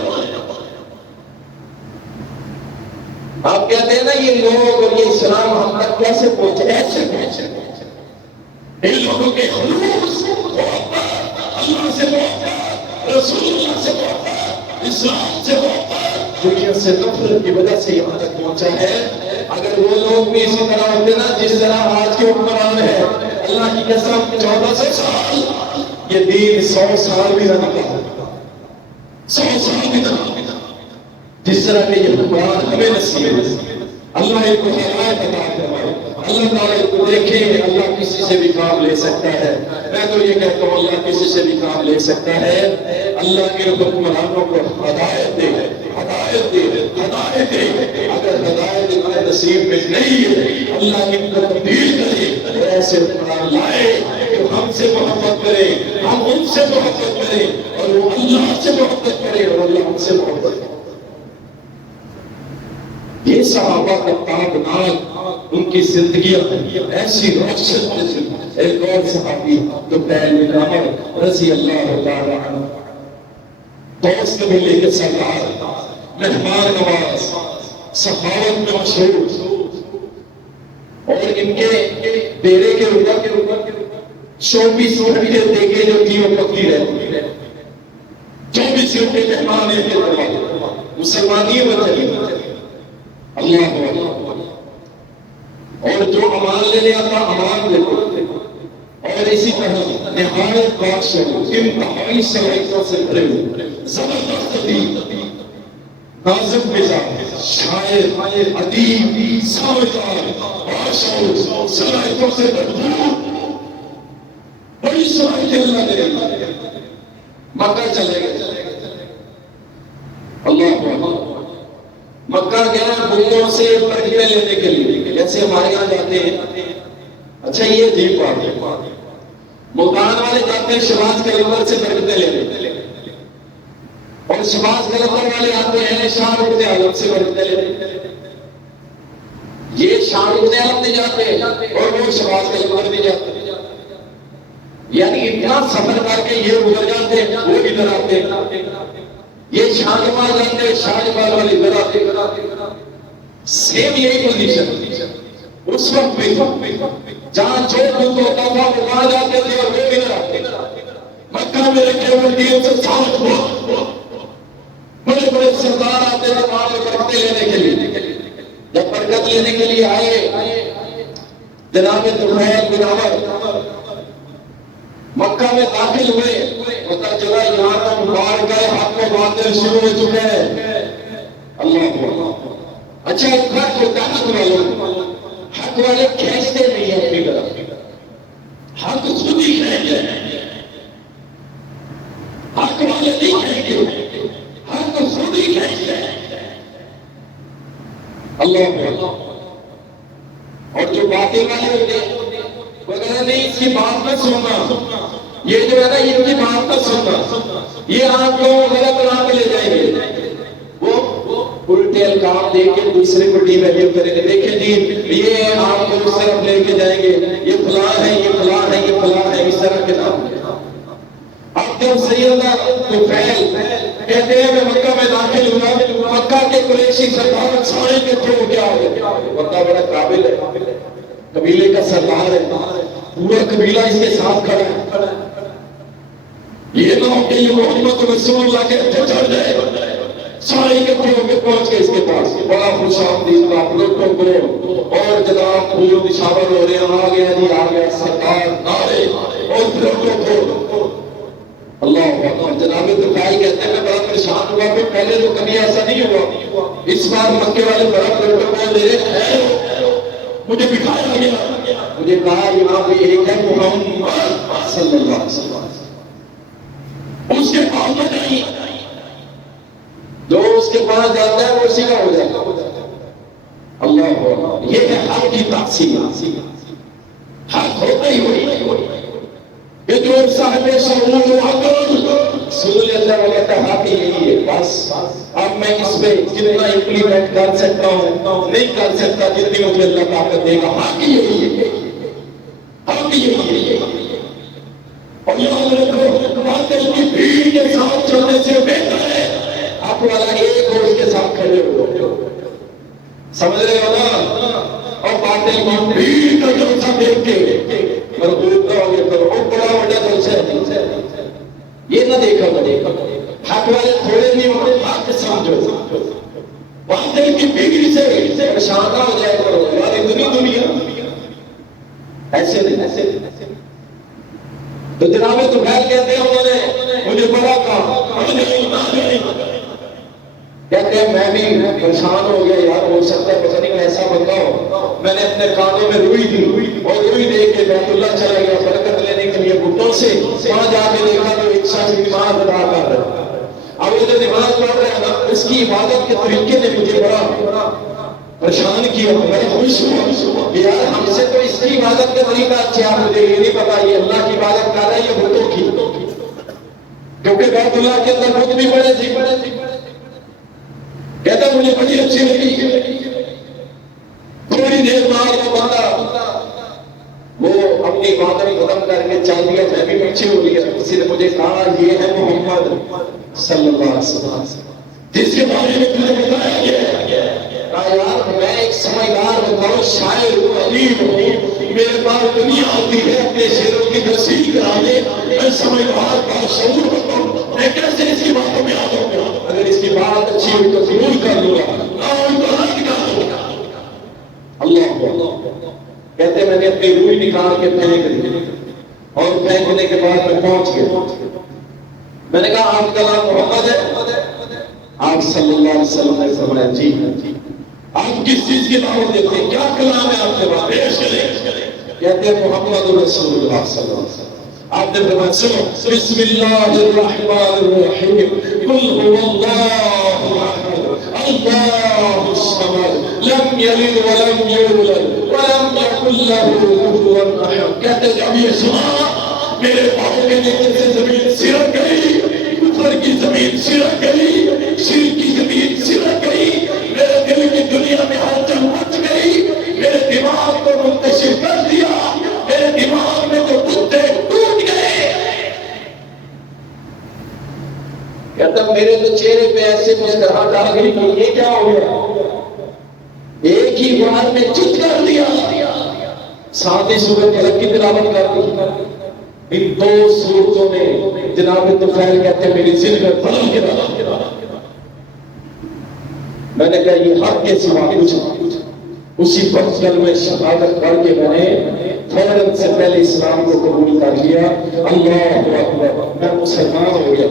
آپ کہتے ہیں نا یہ لوگ اور یہ اسلام ہم تک کیسے پہنچے؟ ایسے پہنچے۔ ان لوگوں کے خلوص، اللہ سے محبت، رسول اللہ سے محبت، اسلام سے محبت، دنیا سے نفرت کی وجہ سے یہاں تک پہنچا ہے۔ اگر وہ لوگ بھی اسی طرح ہوتے نا جس طرح آج کے حکمران ہیں، اللہ کی قسم 1400 سال یہ دین 100 سال بھی نہ نکلا، 100 سال بھی نہ نکلا، جس طرح کہ یہ حکمران ہمیں نصیب ہے۔ اللہ ان کو ہدایت عطا فرمائے، اللہ تعالیٰ ان کو دیکھے، اللہ کسی سے بھی کام لے سکتا ہے۔ میں تو یہ کہتا ہوں اللہ کسی سے بھی کام لے سکتا ہے۔ اللہ کے حکمرانوں کو ہدایت دے، ہدایت دے، ہدایت دے۔ اگر ہدایت ان نصیب میں نہیں ہے، اللہ ان کو تبدیل کرے، ایسے حکمران لائے جو ہم سے محبت کرے، ہم ان سے محبت کریں، اور وہ اللہ سے محبت کرے اور اللہ ہم سے محبت کرے۔ یہ صحابہ کا تابناک ان کی زندگیاں ایسی روشن تھی۔ ایک اور صحابی جو بن عمر رضی اللہ تعالی عنہ، دوست قبیلے کے سردار، مہمان نواز، سخاوت میں مشہور، اور ان کے ڈیرے کے اوپر 24 گھنٹے دیکھے جو تھی وہ پکی رہتی ہے، 24 گھنٹے مہمان ان کے دروازے، مسلمانی بچے اللہ اکبر۔ اور جو امان لینے آتا امان لیتے، اور اسی طرح نہایت بادشاہ انتہائی صلاحیتوں سے بھرے ہوئے، زبردست ادیب، نازک مزاج، شاعر، ادیب، سمجھدار، بادشاہ صلاحیتوں سے بھرپور، بڑی صلاحیتیں اللہ نے مکہ چلے گئے۔ اللہ اکبر۔ مکہ گیا بتوں سے برکتیں لینے کے لیے، جیسے ہمارے یہاں جاتے ہیں۔ اچھا یہ عجیب بات ہے، ملتان والے جاتے ہیں شہباز کلندر سے برکتیں لینے، اور شہباز کلندر والے آتے ہیں شاہ رخ عالم سے برکتیں لینے۔ یہ شاہ رخ عالم نہیں جاتے اور وہ شہباز کلندر نہیں جاتے، یعنی اتنا سفر کر کے یہ گزر جاتے ہیں، وہ ادھر آتے ہیں۔ یہ شاہجہاں جاتے ہیں، شاہجہاں والے ادھر آتے ہیں۔ سیم یہی پوزیشن اس وقت بھی جہاں جو کچھ ہوتا تھا وہ وہاں جاتے تھے اور وہ ادھر آتے۔ مکہ میں رکھے ہوئے 360 بڑے بڑے سردار آتے تھے وہاں پہ برکتیں لینے کے لیے۔ جب برکت لینے کے لیے آئے جناب طفیل بن عمر مکہ میں داخل ہوئے، پتہ چلا یہاں تک باہر گئے، حق میں باطل شروع ہو چکے ہیں۔ اللہ اکبر۔ اچھا ایک فرق ہوتا ہے حق والے کھینچتے نہیں ہیں اپنی طرف، حق خود ہی کھینچتے ہیں، حق والے نہیں کھینچتے، حق خود ہی کھینچتے ہیں۔ اللہ اکبر۔ اور جو باطل والے ہوتے ہیں وہ کہتے ہیں نہیں اس کی بات نہ سننا، یہ جو ہے نا ان کی بات نہ سننا، یہ آپ کو غلط راہ پہ لے جائیں گے۔ وہ الٹے القاب دے کے دوسرے کو ڈی ویلیو کریں گے، دیکھیں جی یہ آپ کو اس طرف لے کے جائیں گے، یہ فلاں ہے، یہ فلاں ہے، یہ فلاں ہے، اس طرح کے نام۔ اب جب سیدنا طفیل کہتے ہیں میں مکہ میں داخل ہوا، مکہ کے قریشی سردار سارے کے تھرو کیا ہو گیا، بندہ بڑا قابل ہے، قبیلے کا سردار ہے، پورا قبیلہ اس کے ساتھ کھڑا ہے، یہ نہ ہو کہ یہ محمد رسول اللہ کے ہتھے چڑھ جائے۔ سارے اکٹھے ہو کے پہنچ گئے اس کے پاس، بڑا خوش آمدید آپ لوگوں کو، اور جناب پھول نشاور ہو رہے ہیں، آ گیا جی آ گیا سردار، نعرے اور لوگوں کو اللہ اکبر۔ جناب طفیل کہتے ہیں میں بڑا پریشان ہوا کہ پہلے تو کبھی ایسا نہیں ہوا، اس بار مکے والے بڑا پروٹوکول دے رہے ہیں، مجھے بٹھایا گیا، مجھے کہا یہاں پہ ایک ہے محمد صلی اللہ علیہ وسلم، اس کے پاس میں نہیں، جو اس کے پاس جاتا ہے وہ اسی کا ہو جاتا ہے۔ اللہ یہ ہے حق کی تقسیم، حق ہوتا ہی ہوئی کہ جو صاحب شعور و عقل رسول اللہ وہ کہتا ہے حق یہی ہے، بس اب میں اس پہ جتنا امپلیمنٹ کر سکتا ہوں نہیں کر سکتا، جتنی مجھے اللہ طاقت دے گا، حق یہی ہے، حق یہی ہے۔ اور یاد رکھو باطل کی بھیڑ کے ساتھ چلنے سے بہتر ہے حق والا ایک ہو اس کے ساتھ کھڑے ہو، سمجھ رہے ہو نا؟ اور باطل کی بھیڑ کا جلسہ دیکھ کے مرغوب نہ ہو گئے، وہ بڑا بڑا جلسہ ہے، یہ نہ دیکھا حق والے تھوڑے نہیں ہوتے، حق سمجھو، باطل کی بھیڑ سے پریشان نہ ہو جائے کرو، یار اتنی دنیا ایسے نہیں، ایسے تو جناب طفیل کہتے ہیں انہوں نے مجھے بڑا کہا، کہتے ہیں میں بھی پریشان ہو گیا، یار ہو سکتا ہے پتہ نہیں ایسا بندہ ہو۔ میں نے اپنے کانوں میں روئی دی اور روئی دے کے بیت اللہ چلا گیا برکت لینے کے لیے بتوں سے، وہاں جا کے دیکھا تو ایک شخص نماز ادا کر رہا ہے۔ اب وہ جو نماز پڑھ رہا ہے نا، اس کی عبادت کے طریقے نے مجھے بڑا پریشان کیا، میں خوش ہوا کہ یار ہم سے تو اس کی عبادت کا طریقہ اچھا، مجھے یہ نہیں پتا یہ اللہ کی عبادت کر رہا ہے یا بتوں کی، کیونکہ بیت اللہ کے اندر بت بھی بڑے تھے۔ کہتا مجھے بڑی اچھی لگی، تھوڑی دیر بعد وہ بندہ وہ اپنی عبادت ختم کر کے چل دیا، میں بھی پیچھے ہو گیا۔ کسی نے مجھے کہا یہ ہے محمد صلی اللہ علیہ وسلم جس کے بارے میں تجھے بتایا گیا۔ کہا یار میں ایک سمجھدار بتاؤں، شاعر ہوں، ادیب ہوں، میرے پاس دنیا آتی ہے اپنے شعروں کی تفسیر کرانے، میں سمجھدار باشعور بتاؤں، میں کیسے اس کی باتوں میں آ جاؤں گا؟ اگر اس کی بات اچھی ہوئی تو ضرور کر لوں گا، نہ ہوئی تو رد کر دوں گا۔ اللہ کہتے میں نے اپنی روئی نکال کے پھینک دی اور پھینکنے کے بعد میں پہنچ گیا۔ میں نے کہا آپ کا نام محمد ہے؟ آپ صلی اللہ علیہ وسلم نے فرمایا جی جی۔ آپ کس چیز کی دعوت دیتے ہیں؟ کیا کلام ہے آپ کے پاس؟ پیش کریں۔ کہتے ہیں محمد رسول اللہ صلی اللہ علیہ وسلم۔ آپ نے فرمایا سنو، بسم اللہ الرحمن الرحیم، قل هو اللہ احد اللہ الصمد لم یلد ولم یولد ولم یکن له کفوا احد۔ کہتے ہیں جب یہ سنا میرے پاؤں کے نیچے سے زمین سرک گئی، کفر کی زمین سرک گئی، شرک کی زمین سرک گئی، میرے دل کی دنیا میں ہلچل مچ گئی، میرے دماغ کو منتشر کر دیا، میرے دماغ میں جو کتے ٹوٹ گئے۔ کہتا میرے تو چہرے پہ ایسے مسکراہٹ آ گئی کہ یہ کیا ہو گیا، ایک ہی بار میں چت کر دیا۔ ساتھ ہی سورۃ فلق کی تلاوت کر دی۔ ان دو صورتوں نے جناب طفیل کہتے ہیں میری زندگی بدل کے رہا۔ میں نے کہا یہ حق کے سوا کچھ نہیں۔ اسی وقت میں شہادت پڑھ کے میں نے فوراً سے پہلے اسلام کو قبول کر لیا۔ اللہ اکبر، میں مسلمان ہو گیا،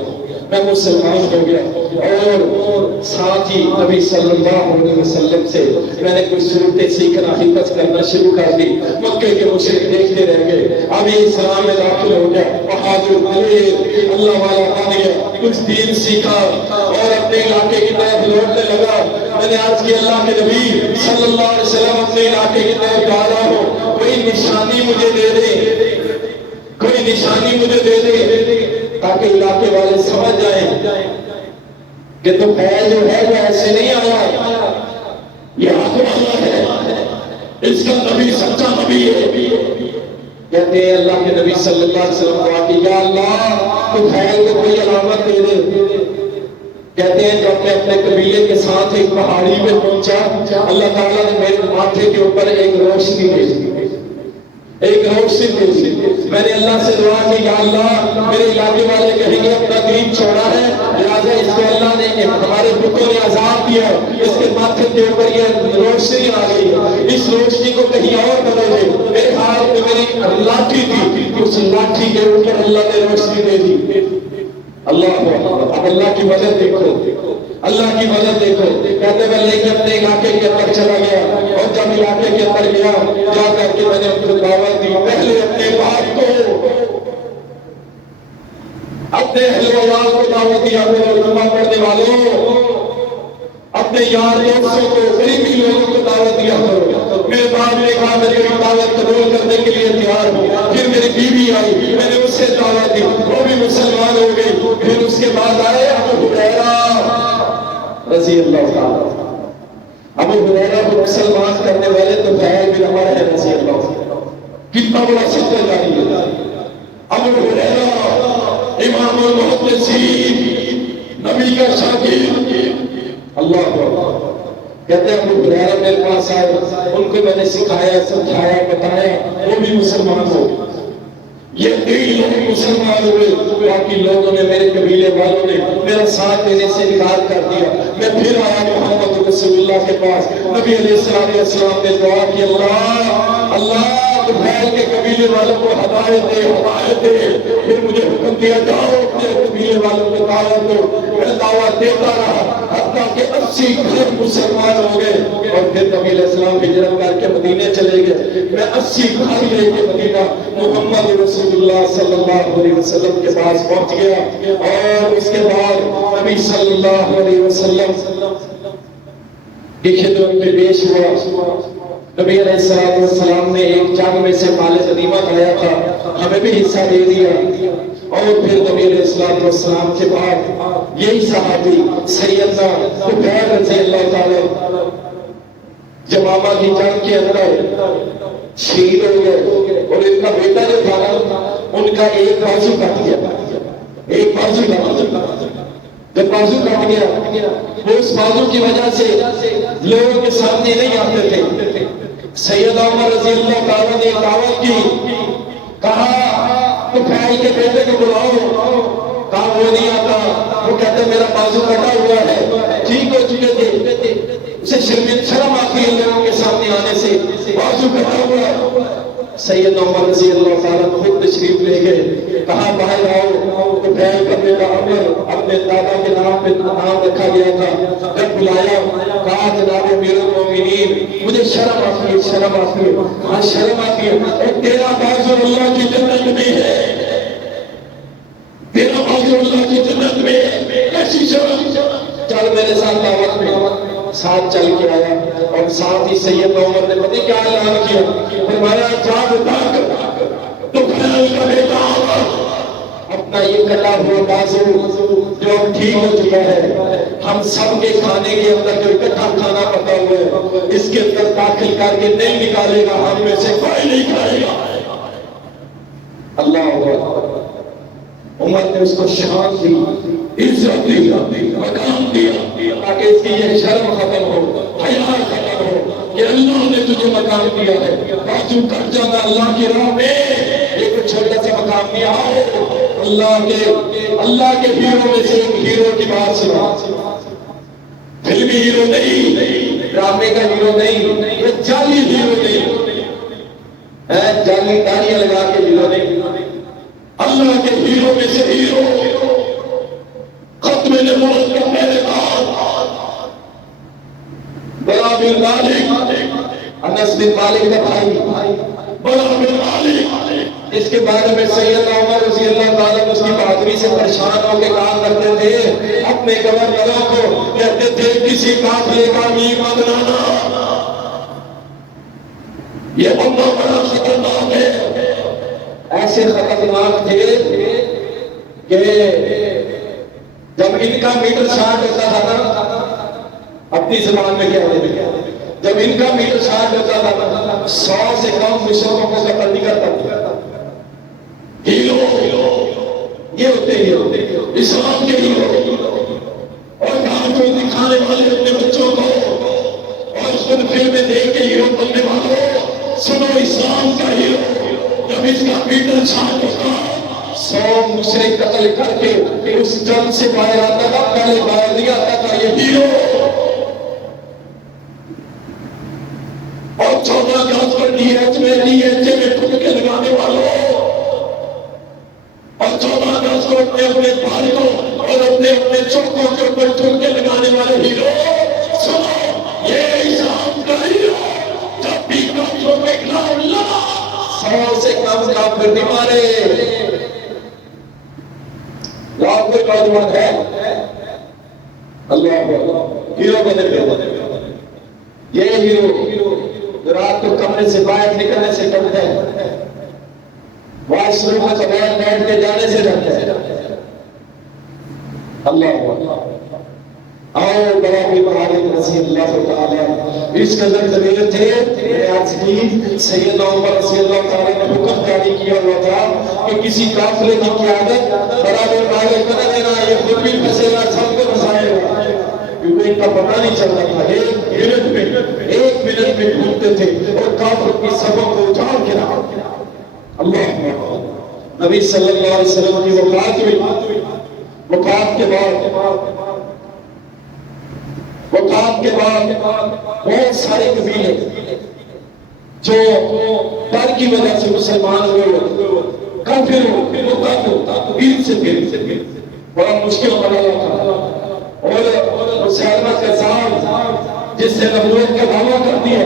میں مسلمان ہو گیا۔ اور ساتھ ہی نبی صلی اللہ علیہ وسلم سے میں نے کچھ صورتیں سیکھنا، حفظ کرنا شروع کر دی۔ مکے کے مشرک دیکھتے رہ گئے، ابھی اسلام میں داخل ہو گیا، بہادر دلیر اللہ والا بن گیا، کچھ دین سیکھا اور اپنے علاقے کی طرف لوٹنے لگا۔ میں نے عرض کیا اللہ کے نبی صلی اللہ علیہ وسلم اپنے علاقے کی طرف جا رہا ہوں، کوئی نشانی مجھے دے دے، کوئی نشانی مجھے دے دے تاکہ علاقے والے سمجھ جائیں کہ تو پہل جو ہے وہ ایسے نہیں آیا، یہ حق والا ہے، اس کا نبی سچا نبی ہے۔ کہتے ہیں اللہ کے نبی صلی اللہ علیہ وسلم کہا کہ یا اللہ تو پہل کو کوئی علامت دے دے۔ کہتے ہیں جب میں اپنے قبیلے کے ساتھ ایک پہاڑی پہ پہنچا، اللہ تعالیٰ نے میرے ماتھے کے اوپر ایک روشنی بھیجی، ایک روشنی بھیجی۔ میں نے اللہ سے دعا کی یا اللہ میرے علاقے والے کہیں گے اپنا دین چھوڑا ہے، لہٰذا اس کو اللہ نے ہمارے بتوں نے عذاب دیا، اس کے ماتھے کے اوپر یہ روشنی آ گئی، اس روشنی کو کہیں اور بدلے۔ میرے ہاتھ میں میری لاٹھی تھی، اس لاٹھی کے اوپر اللہ نے روشنی دے دی۔ اللہ اب اللہ کی مدد دیکھو، اللہ کی مدد دیکھو۔ کہتے میں لے کے اپنے علاقے کے اندر چلا گیا، اور جب علاقے کے اندر گیا جا کر کے میں نے ان کو دعوت دی۔ پہلے اپنے باپ کو، اپنے اہل و عیال کو دعوت دیا کرو، جمعہ پڑھنے والوں، اپنے یار دوستوں کو، قریبی لوگوں کو دعوت دیا کرو۔ میرے باپ نے کہا میں تیری دعوت قبول کرنے کے لیے تیار ہوں۔ پھر میری بیوی آئی، میں نے اس سے دعوت دی، وہ بھی مسلمان ہو گئی۔ پھر اس کے بعد آئے ابو ہریرہ رضی اللہ تعالیٰ۔ ابو ہریرہ کو مسلمان کرنے والے تو بھائی بھی ہمارے ہیں رضی اللہ تعالیٰ۔ کتنا بڑا صدقہ جاری ہے۔ ابو ہریرہ امام المحدثین، نبی کا شاگرد، اللہ اکبر۔ کہتے ہیں ابو ہریرہ میرے پاس آئے، ان کو میں نے سکھایا، سمجھایا، بتایا، وہ بھی مسلمان ہو۔ یہ 3 لوگ مسلمان ہوئے، باقی لوگوں نے، میرے قبیلے والوں نے میرا ساتھ دینے سے انکار کر دیا۔ میں پھر آیا محمد رسول اللہ کے پاس، نبی علیہ السلام نے دعا کی اللہ تو پھیل کے قبیلے والوں کو ہدایت دے. پھر مجھے حکم دیا جاؤ اپنے قبیلے والوں کو دعوت دو. میں دعوت دیتا رہا حتیٰ کہ 80 گھر مسلمان ہو گئے. اور پھر نبی علیہ السلام ہجرت کر کے مدینے چلے گئے. میں 80 گھر لے کے مدینہ محمد رسول اللہ صلی اللہ علیہ وسلم کے پاس پہنچ گیا. اور اس کے بعد نبی صلی اللہ علیہ وسلم کی خدمت میں پیش ہوا. نبی علیہ السلام نے ایک جنگ میں سے مال غنیمت آیا تھا, ہمیں بھی حصہ دے دیا. اور پھر نبی علیہ السلام کے بعد یہی صحابی سیدنا عبیر رضی اللہ تعالی جمامہ کی جنگ کے اندر شہید ہو گئے. اور ان کا بیٹا جو تھا ان کا ایک بازو کٹ گیا. ایک بازو جب بازو کٹ گیا وہ اس بازو کی وجہ سے لوگوں کے سامنے نہیں آتے تھے. سیدنا عمر رضی اللہ تعالیٰ نے دعوت کی, کہا تو بھائی کے بیٹے کو بلاؤ. کہا وہ نہیں آتا, وہ کہتے میرا بازو کٹا ہوا ہے. ٹھیک ہو چکے تھے, اسے شرم آتی ہے لوگوں کے سامنے آنے سے, بازو کٹا ہوا. سیدنا عمر رضی اللہ تعالیٰ خود تشریف لے گئے, کہا باہر آؤ. تو بھائی کا بیٹا عمر اپنے دادا کے نام پہ نام رکھا گیا تھا. جب بلایا کہا جناب امیر المومنین مجھے شرم آتی ہے, شرم آتی ہے. ہاں شرم آتی ہے. تیرا بازو اللہ کی جنت میں ہے, تیرا بازو اللہ کی جنت میں ہے, ایسی شرم. چل میرے ساتھ دعوت میں. ساتھ چل کے آیا اور ساتھ ہی سیدنا عمر نے پتہ کیا اعلان کیا, فرمایا جان تک تو پھیل کا بیٹا اپنا یہ کٹا ہوا بازو جو ٹھیک ہو چکا ہے, ہم سب کے کھانے کے اندر جو اکٹھا کھانا پکا ہوا ہے اس کے اندر داخل کر کے نہیں نکالے گا, ہم میں سے کوئی نہیں کھائے گا. اللہ اکبر. عمر نے اس کو شان دی, عزت دی, مقام دیا, تاکہ اس کی یہ شرم ختم ہو, حیا ختم ہو کہ اللہ نے تجھے مقام دیا ہے. بازو کٹ جانا اللہ کی راہ میں یہ کوئی چھوٹا سا مقام نہیں. آؤ اللہ کے ہیرو میں سے ایک ہیرو کی بات سنا. فلمی ہیرو نہیں, ڈرامے کا ہیرو نہیں, یہ جعلی ہیرو نہیں, جعلی داڑیاں لگا کے ہیرو نہیں. اللہ کے ہیرو میں سے ہیرو, ختم نبوت کا پہلے بڑا بن مالک, انس بن مالک کا بھائی بڑا بن مالک, اس کے بارے میں سیدنا عمر رضی اللہ تعالیٰ اس کی بہادری سے پریشان ہو کے کام کرتے تھے. اپنے گورنروں کو کہتے تھے کسی قافلے کا امیر مت بنانا, یہ بندہ بڑا خطرناک ہے. ایسے خطرناک تھے کہ جب ان کا میٹر شارٹ ہوتا تھا نا, اپنی زبان میں کیا ہوتے ہیں, جب ان کا میٹر شارٹ ہوتا تھا نا 100 سے کم مشرقوں کو قتل نہیں کرتا. ہیرو یہ ہوتے ہیں اسلام کے ہیرو, اور کہاں کو دکھانے والے اپنے بچوں کو اور خود فلمیں دیکھ کے ہیرو بننے والوں, سنو اسلام کا ہیرو جب اس کا میٹر شارٹ ہوتا 100 مشرک قتل کر کے اس جنگ سے باہر آتا تھا, پہلے باہر نہیں آتا تھا یہ ہیرو. اور 14 اگست پر ڈی ایچ میں ٹھمکے لگانے والوں, اور 14 اگست کو اپنے بھائیوں اور اپنے چوکوں کے اوپر ٹھمکے لگانے والے ہیرو, سنو یہ اسلام کا ہیرو جب بھی کافروں کے خلاف لڑا 100 سے کم کافر نہیں مارے. رات کو نوجوان ہے اللہ ہیرو بنے پہ, یہ ہیرو رات کو کمرے سے باہر نکلنے سے ڈرتا ہے, واش روم میں بغیر بیٹھ کے جانے سے ڈرتا ہے. اللہ آؤ بڑا بھی مالک رضی اللہ تعالی اس قدر دلیر تھے. آج کی سیدنا عمر رضی اللہ تعالی نے حکم جاری کیا ہوا تھا کہ کسی قافلے کی قیادت بڑا بھی مالک بنا دینا, یہ خود بھی پھنسے گا, سب کو پھنسائے گا, کیونکہ ان کا پتہ نہیں چلتا تھا. ایک منٹ میں ڈھونڈتے تھے اور کافر کی سبق کو اجاڑ کے رہا. اللہ نبی صلی اللہ علیہ وسلم کی وفات ہوئی. وفات کے بعد بہت سارے قبیلے جو ڈر کی وجہ سے مسلمان ہوئے کافر ہو عید سے پھر بڑا مشکل مرحلہ تھا، اور مسلمہ کا صاحب جس سے نبوت کا دعویٰ کر دیا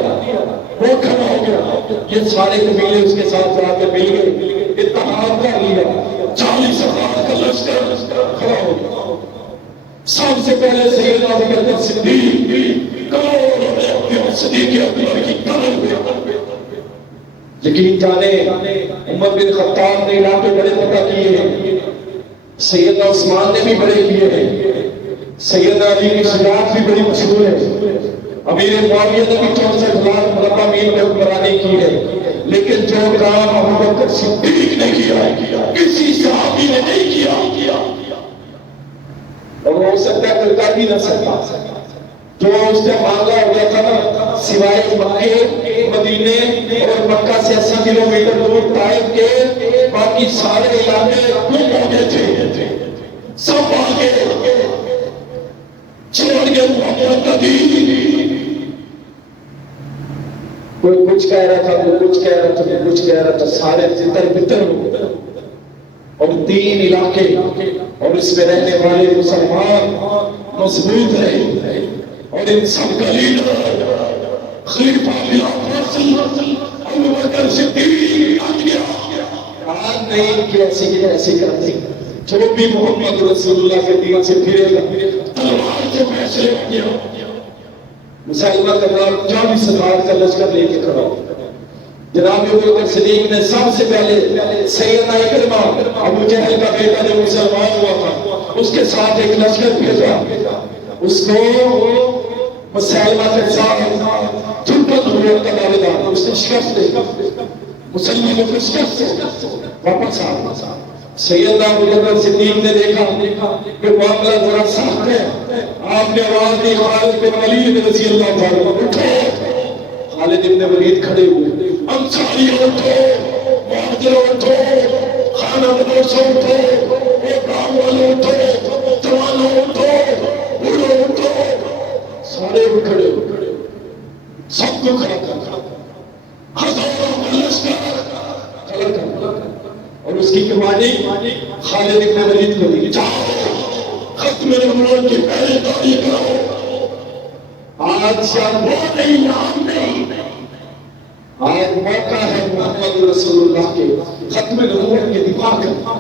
وہ کھڑا ہو گیا، یہ سارے قبیلے اس کے ساتھ جا کے مل گئے، اتحاد کر لیا، 40,000 کا لشکر کھڑا ہو گیا۔ سب سے پہلے سیدنا ابو بکر صدیق کروڑوں صدیق اکبر کی قدر ہوئے، لیکن جانے عمر بن خطاب نے علاقے بڑے فتح کیے ہیں، سیدنا عثمان نے بھی بڑے کیے ہیں، سیدنا علی کی شجاعت بھی بڑی مشہور ہے، امیر معاویہ نے بھی 64,000 مربع میل میں حکمرانی کی ہے، لیکن جو کام ابو بکر صدیق نے کیا کسی صحابی نے نہیں کیا، اور وہ ہو سکتا ہے کوئی کر بھی نہ سکتا، جو اس نے مانگا ہو گیا تھا نا، سوائے مکے مدینے اور مکہ سے 80 کلومیٹر دور طائف کے باقی سارے علاقے گم ہو گئے تھے، سب آگے چھوڑ کے محمد کا دین، کوئی کچھ کہہ رہا تھا، کوئی کچھ کہہ رہا تھا، کوئی کچھ کہہ رہا تھا، سارے تتر بتر ہو گئے، اور 3 علاقے اور اس میں رہنے والے مسلمان مضبوط رہے، اور ان سب کا لیڈر خلیفہ بلا فاصل ابو بکر صدیق آ گیا، آج نہیں کہ ایسے کرتے، جو بھی محمد رسول اللہ کے دین سے پھرے گا تلوار سے فیصلے ہو گیا، مسلمہ کا نام 40,000 کا لشکر لے کے کھڑا ہو، جناب ابو بکر صدیق نے سب سے پہلے سیدنا اکرمہ ابو جہل کا بیٹا جو مسلمان ہوا تھا اس کے ساتھ ایک لشکر بھیجا، اس کو مسلمہ کے ساتھ جھنپت ہوئے کا دعویدار، اس نے شکست دے، مسلمانوں کو شکست سے واپس آ، سیدنا ابو بکر صدیق نے دیکھا کہ معاملہ ذرا سخت ہے، آپ نے آواز دی خالد بن ولید رضی اللہ تعالیٰ اٹھو، خالد بن ولید کھڑے ہوئے، انصاری اٹھو، مہاجر اٹھو، خانہ بدوش اٹھو، گاؤں والے اٹھو، جوانوں اٹھو، بوڑھو اٹھو، سارے کھڑے ہوئے، سب کو کھڑا کر، ہزاروں کا لشکر کھڑا کر، اور اس کی کمانی خالد بن ولید کو دی، جاؤ ختم نبوت کی پہلے تاریخ کرو، آج شاید وہ نہیں نام نہیں، آج موقع ہے محمد رسول اللہ کے ختم نبوت کے دفاع کا،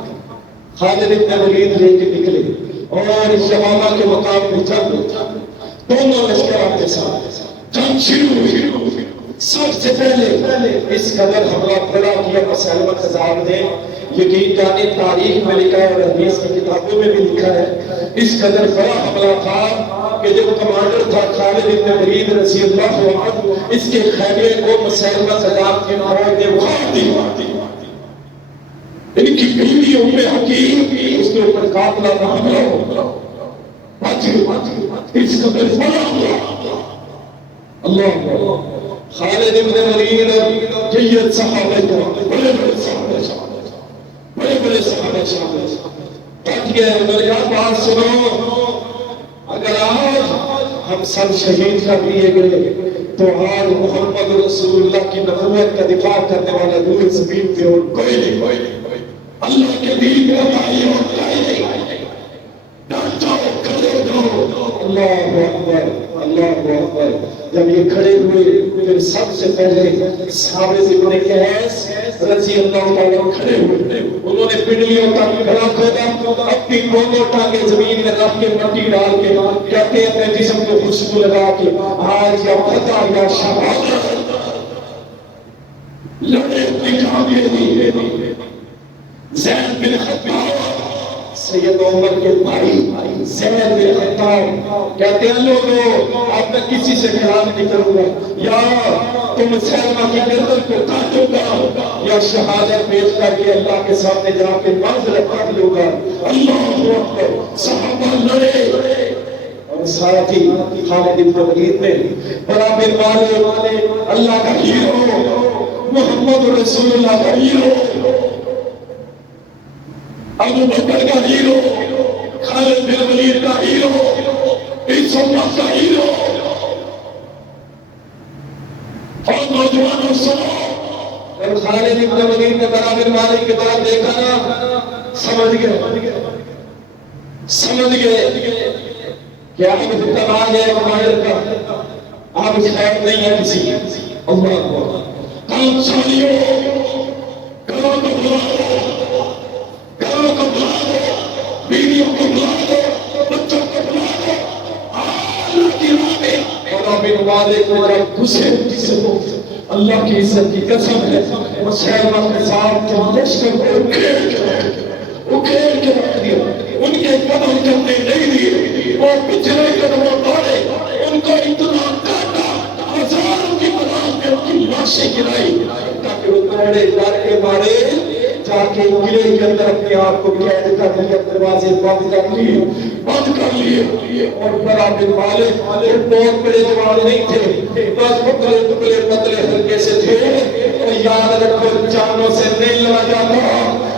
خالد بن ولید لے کے نکلے، اور یمامہ کے مقام پہ جنگ، دونوں لشکروں کے ساتھ جنگ شروع ہوئی، سب سے پہلے اس قدر حملہ کھڑا کیا مسلمہ خزاب نے، یقین جانے تاریخ میں لکھا ہے اور حدیث کی کتابوں میں بھی لکھا ہے، اس قدر بڑا حملہ تھا کہ جب کمانڈر تھا خالد بن ولید رضی اللہ عنہ، اس کے خیمے کو مسلمہ خزاب کی فوج نے اخاڑ دی، ان کی بیوی ام حکیم اس کے اوپر قاتلانہ حملہ ہو، اس قدر بڑا ہوا، اللہ خالد بن ولید جید صحابہ بڑے بڑے صحابہ پٹ گئے، انہوں نے کہا بات سنو، اگر آج ہم سب شہید کر دیے گئے تو آج محمد رسول اللہ کی نبوت کا دفاع کرنے والا دور زمین پہ اور کوئی نہیں، اللہ کے دین کا داعی اور داعی نہیں، ڈٹ جاؤ، کھڑے ہو، اللہ اکبر، اللہ اکبر۔ جب یہ کھڑے ہوئے پھر سب سے پہلے ثابت بن قیس رضی اللہ تعالیٰ کھڑے ہوئے، انہوں نے پنڈلیوں تک کھڑا کھودا، اپنی دونوں ٹانگیں زمین میں رکھ کے مٹی ڈال کے کہتے ہیں اپنے جسم کو خوشبو لگا کے آج یا فتح یا شہادت لڑے دکھا گئے۔ زید بن خطاب سید عمر کے بھائی زید بن خطاب کہتے ہیں لوگوں اب میں کسی سے خیال نہیں کروں گا، یا تم سلمہ کی گردن کو کاٹوں گا یا شہادت پیش کر کے اللہ کے سامنے جا کے معذرت کر لوں گا۔ اللہ اکبر، صحابہ لڑے، اور ساتھ ہی خالد بن ولید نے بڑا بن والے اللہ کا ہیرو محمد رسول اللہ کا ہیرو ابو بکر کا ہیرو خالد بن ولید کا ہیرو اس امت کا ہیرو، اور نوجوانوں سنو خالد بن ولید نے برا بن مالک کی طرف دیکھا نا، سمجھ گئے کہ آپ تباہ ہے ممالک کا، آپ خیر نہیں ہے کسی کی۔ اللہ اکبر۔ کام سالیوں، گھروں کو بلا دو، گھروں کو بلا دو، بیویوں کو بلا دو، بچوں کو بلا دو، اللہ کی راہ میں۔ اور بن مالک کو جب گھسے کسی کو، اللہ کی عزت کی قسم ہے، مسلمہ کے ساتھ کے لشکر کو اکھیڑ کے رکھ دیا، ان کے قدم چلنے نہیں دیے، اور پچھلے قدموں توڑے، ان کو اتنا کاٹا، ہزاروں کی تعداد میں ان کی لاشیں گرائی، تاکہ وہ توڑے ڈر کے مارے جا کے قلعے کے اندر اپنے آپ کو قید کر لیا، دروازے بند کر لیے، اور برا بن مالک بہت بڑے جوان نہیں تھے، بس پتلے ہلکے سے تھے، اور یاد رکھو جانوں سے نہیں لڑا جاتا،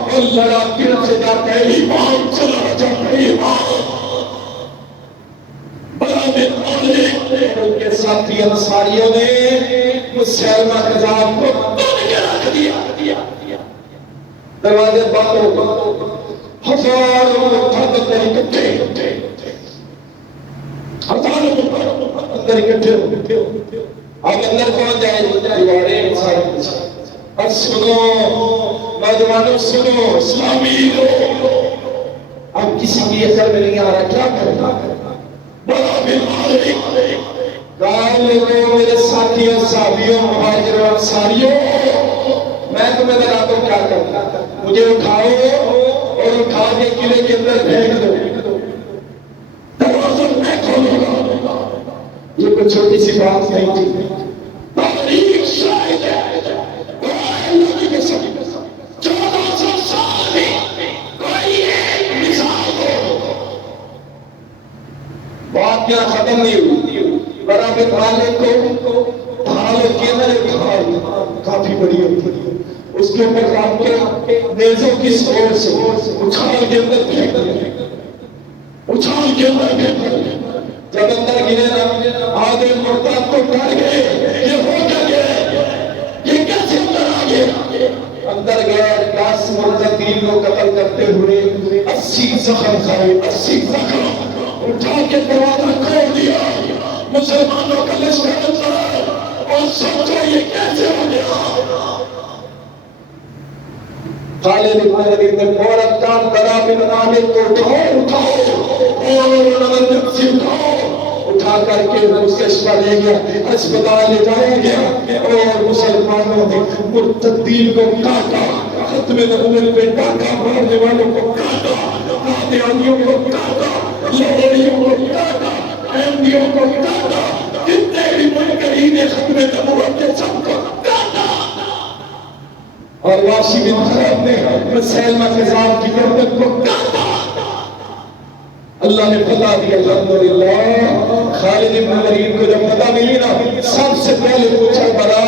اور لڑا دل سے جاتا ہے، ایمان سے لڑا جاتا ہے، ایمان۔ برا بن مالک اور ان کے ساتھی انصاریوں نے مسلمہ کذاب کو بند کے رکھ دیا، دروازے بند ہو گئے، ہزاروں اندر اکٹھے ہو۔ اب اندر کون جائے؟ دیواریں سارے کچھ۔ اب سنو نوجوانوں، سنو اسلامی لوگ، اب کسی کی اثر میں نہیں آ رہا، کیا کرنا؟ بڑا بن مالک کہا، لوگوں میرے ساتھیوں، صحابیوں، مہاجروں، انصاریوں، میں تمہیں بتا دوں کیا کرنا، مجھے اٹھاؤ اور اٹھا کے قلعے کے اندر پھینک دو، دروازہ میں کھولوں گا۔ یہ کوئی چھوٹی سی بات نہیں تھی، تاریخ شاہد ہے، اللہ کی قسم 1400 سال میں کوئی ایک مثال ہو، بات کیا ختم نہیں ہوئی۔ برا بن مالک کو ڈھال کے اندر ایک ڈھال کافی بڑی ہوتی ہے، اس کے اوپر رات کے نیزوں کی سور سے اچھال کے اندر پھینک دیا، اچھال کے اندر پھینک دیا۔ جب اندر گرے نا، آدھے مرتد تو ڈر گئے، یہ ہو کیا گیا، یہ کیسے اندر آ گیا؟ اندر گئے، 10 مرتدین کو قتل کرتے ہوئے 80 زخم کھائے، 80 زخم، اٹھا کے دروازہ کھول دیا، مسلمانوں کا لشکر اندر، اور سوچو یہ کیسے ہو گیا؟ خالد بن ولید نے فوراً کہا، برا بن مالک کو اٹھاؤ، اٹھا کر کے مستشفیٰ لے گیا، اسپتال لے جایا گیا، اور مسلمانوں نے مرتدین کو کاٹا، ختم نبوت پہ ڈاکہ مارنے والوں کو کاٹا، قادیانیوں کو کاٹا، لاہوریوں کو کاٹا، احمدیوں کو کاٹا، جتنے بھی منکرین ختم نبوت کے سب کو کاٹا۔ اور واشی بن حرب نے مسلمہ کذاب کی گردن کو کاٹا۔ اللہ نے فتح دی، الحمدللہ۔ خالد بن ولید کو جب فتح ملی نا، سب سے پہلے پوچھا، برا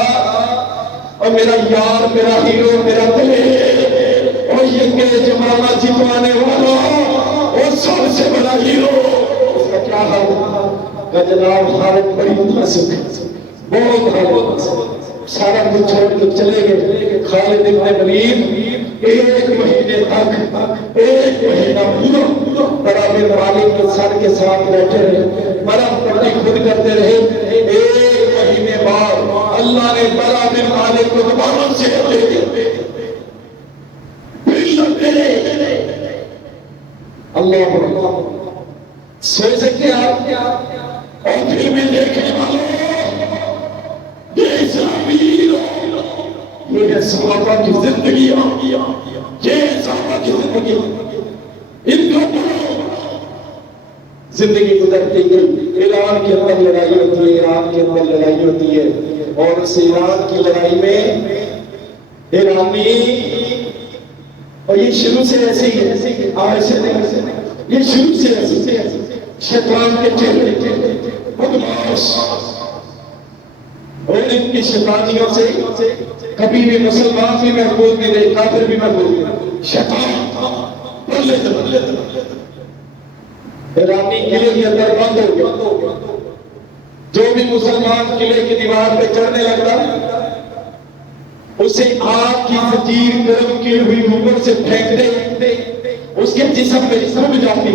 اور میرا یار، میرا ہیرو، میرا دلیر، اور یہ کہ جمامہ جتوانے والا، اور سب سے بڑا ہیرو، اس کا کیا حال ہے؟ جناب خالد بڑی متاثر، بہت حالت، سارا کچھ چھوڑ کے چلے گئے۔ خالد بن ولید 1 مہینے تک، 1 مہینہ پورا برا بن مالک کے سر کے ساتھ بیٹھے رہے، مرم پٹی خود کرتے رہے۔ 1 مہینے بعد اللہ نے برا بن مالک کو دوبارہ صحت دے دی، پھر لگتے رہے۔ اللہ سوچ سکتے آپ، اور پھر بھی دیکھنے والوں، یہ اسلامی یہ ہے صحابہ کی زندگیاں، یہ صحابہ کی زندگی، ان کا زندگی گزرتی گئی۔ ایران کے اندر لڑائی ہوتی ہے، ایران کے اندر لڑائی ہوتی ہے، اور اس ایران کی لڑائی میں ایرانی، اور یہ شروع سے ایسے ہی ہے، آج سے نہیں، یہ شروع سے ایسے شیطان کے چہرے، بدماش، اور ان کی شیطانیوں سے کبھی بھی مسلمان بھی محفوظ نہیں رہے، کافر بھی محفوظ نہیں رہے، شیطان بدلے۔ ایرانی قلعے کے اندر بند ہو گیا، جو بھی مسلمان قلعے کی دیوار پہ چڑھنے لگتا اسے آگ کی زنجیر گرم کی ہوئی اوپر سے پھینک دے، اس کے جسم میں ڈوب جاتی،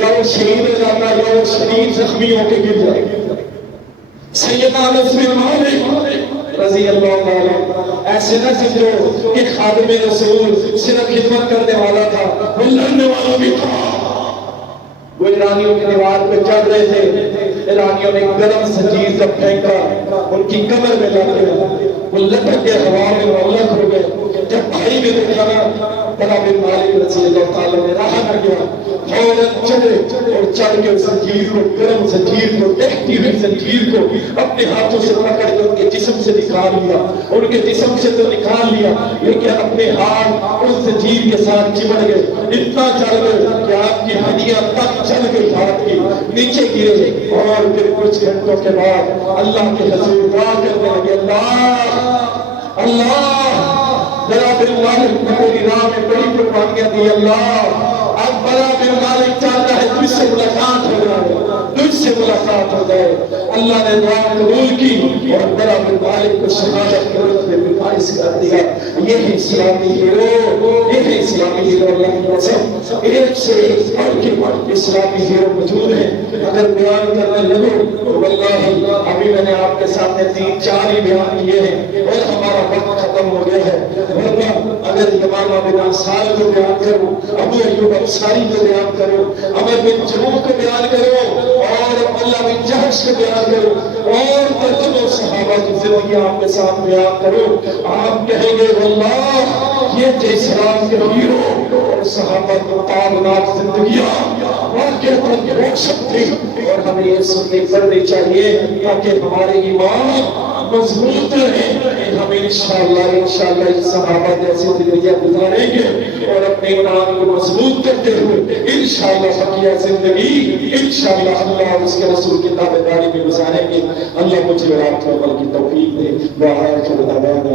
یا وہ شہید ہو جاتا یا وہ شدید زخمی ہو کے گر جائے۔ سیدنا انس بن مالک رضی اللہ تعالیٰ ایسے نہ سمجھو کہ خادم رسول صرف خدمت کرنے والا تھا، وہ لڑنے والا بھی تھا۔ وہ ایرانیوں کی دیوار پہ چڑھ رہے تھے، ایرانیوں نے گرم زنجیر جب پھینکا ان کی کمر میں لگ گیا، وہ لٹک کے ہوا میں معلق ہو گئے۔ جب بھائی نے دیکھا نا بڑا بن مالک رضی اللہ تعالیٰ نے رہا نہ گیا، فوراً چڑھے اور چڑھ کے زنجیر کو، گرم زنجیر کو، دہتی ہوئی زنجیر کو اپنے ہاتھوں سے پکڑ کے ان کے جسم سے نکال لیا، ان کے جسم سے تو نکال لیا لیکن اپنے ہاتھ اس زنجیر کے ساتھ چمٹ گئے، اتنا چڑھ گئے کہ آپ کی ہڈیاں تک چل گئی، ہاتھ کی نیچے گرے، اور پھر کچھ گھنٹوں کے بعد اللہ کے حضور دعا کرنے لگے، اللہ بڑا بن مالک نے تیری راہ میں بڑی قربانیاں دی، اللہ اب بڑا بن مالک چاہتا ہے تجھ سے ملاقات ہو جائے، تجھ سے ملاقات ہو جائے۔ اللہ نے دعا قبول کی اور بڑا بن مالک کو شہادت کے رتبے میں فائز کر دیا۔ یہ ہے اسلامی ہیرو، یہ ہے اسلامی ہیرو۔ اللہ کی قسم ایک سے ایک بڑھ کے اسلامی ہیرو موجود ہیں، اگر بیان کرنے لگو تو واللہ ابھی میں نے آپ کے سامنے 3-4 ہی بیان کیے ہیں اور ہمارا وقت ختم ہو گیا ہے، ورنہ اگر یمامہ بن انصار کو بیان کرو، ابو ایوب انصاری کو بیان کرو، عمر بن جموح کو بیان کرو اور عبداللہ بن جہش کو بیان کرو اور درجنوں صحابہ کی زندگی آپ کے ساتھ بیان کرو، آپ کہیں گے واللہ یہ جو اسلام کے ہیرو اور صحابہ کو تابناک زندگیاں واقعہ ہو سکتی، اور ہمیں یہ سننی پڑنی چاہیے تاکہ ہمارے ایمان مضبوط رہے۔ ہم انشاءاللہ اس صحابہ جیسی زندگیاں گزاریں گے اور اپنے ایمان کو مضبوط کرتے ہوئے انشاءاللہ بقیہ زندگی انشاءاللہ اللہ اور اس کے رسول کی تابعداری میں گزاریں گے۔ اللہ مجھے اور آپ کو عمل کی توفیق دے۔ وآخر دعوانا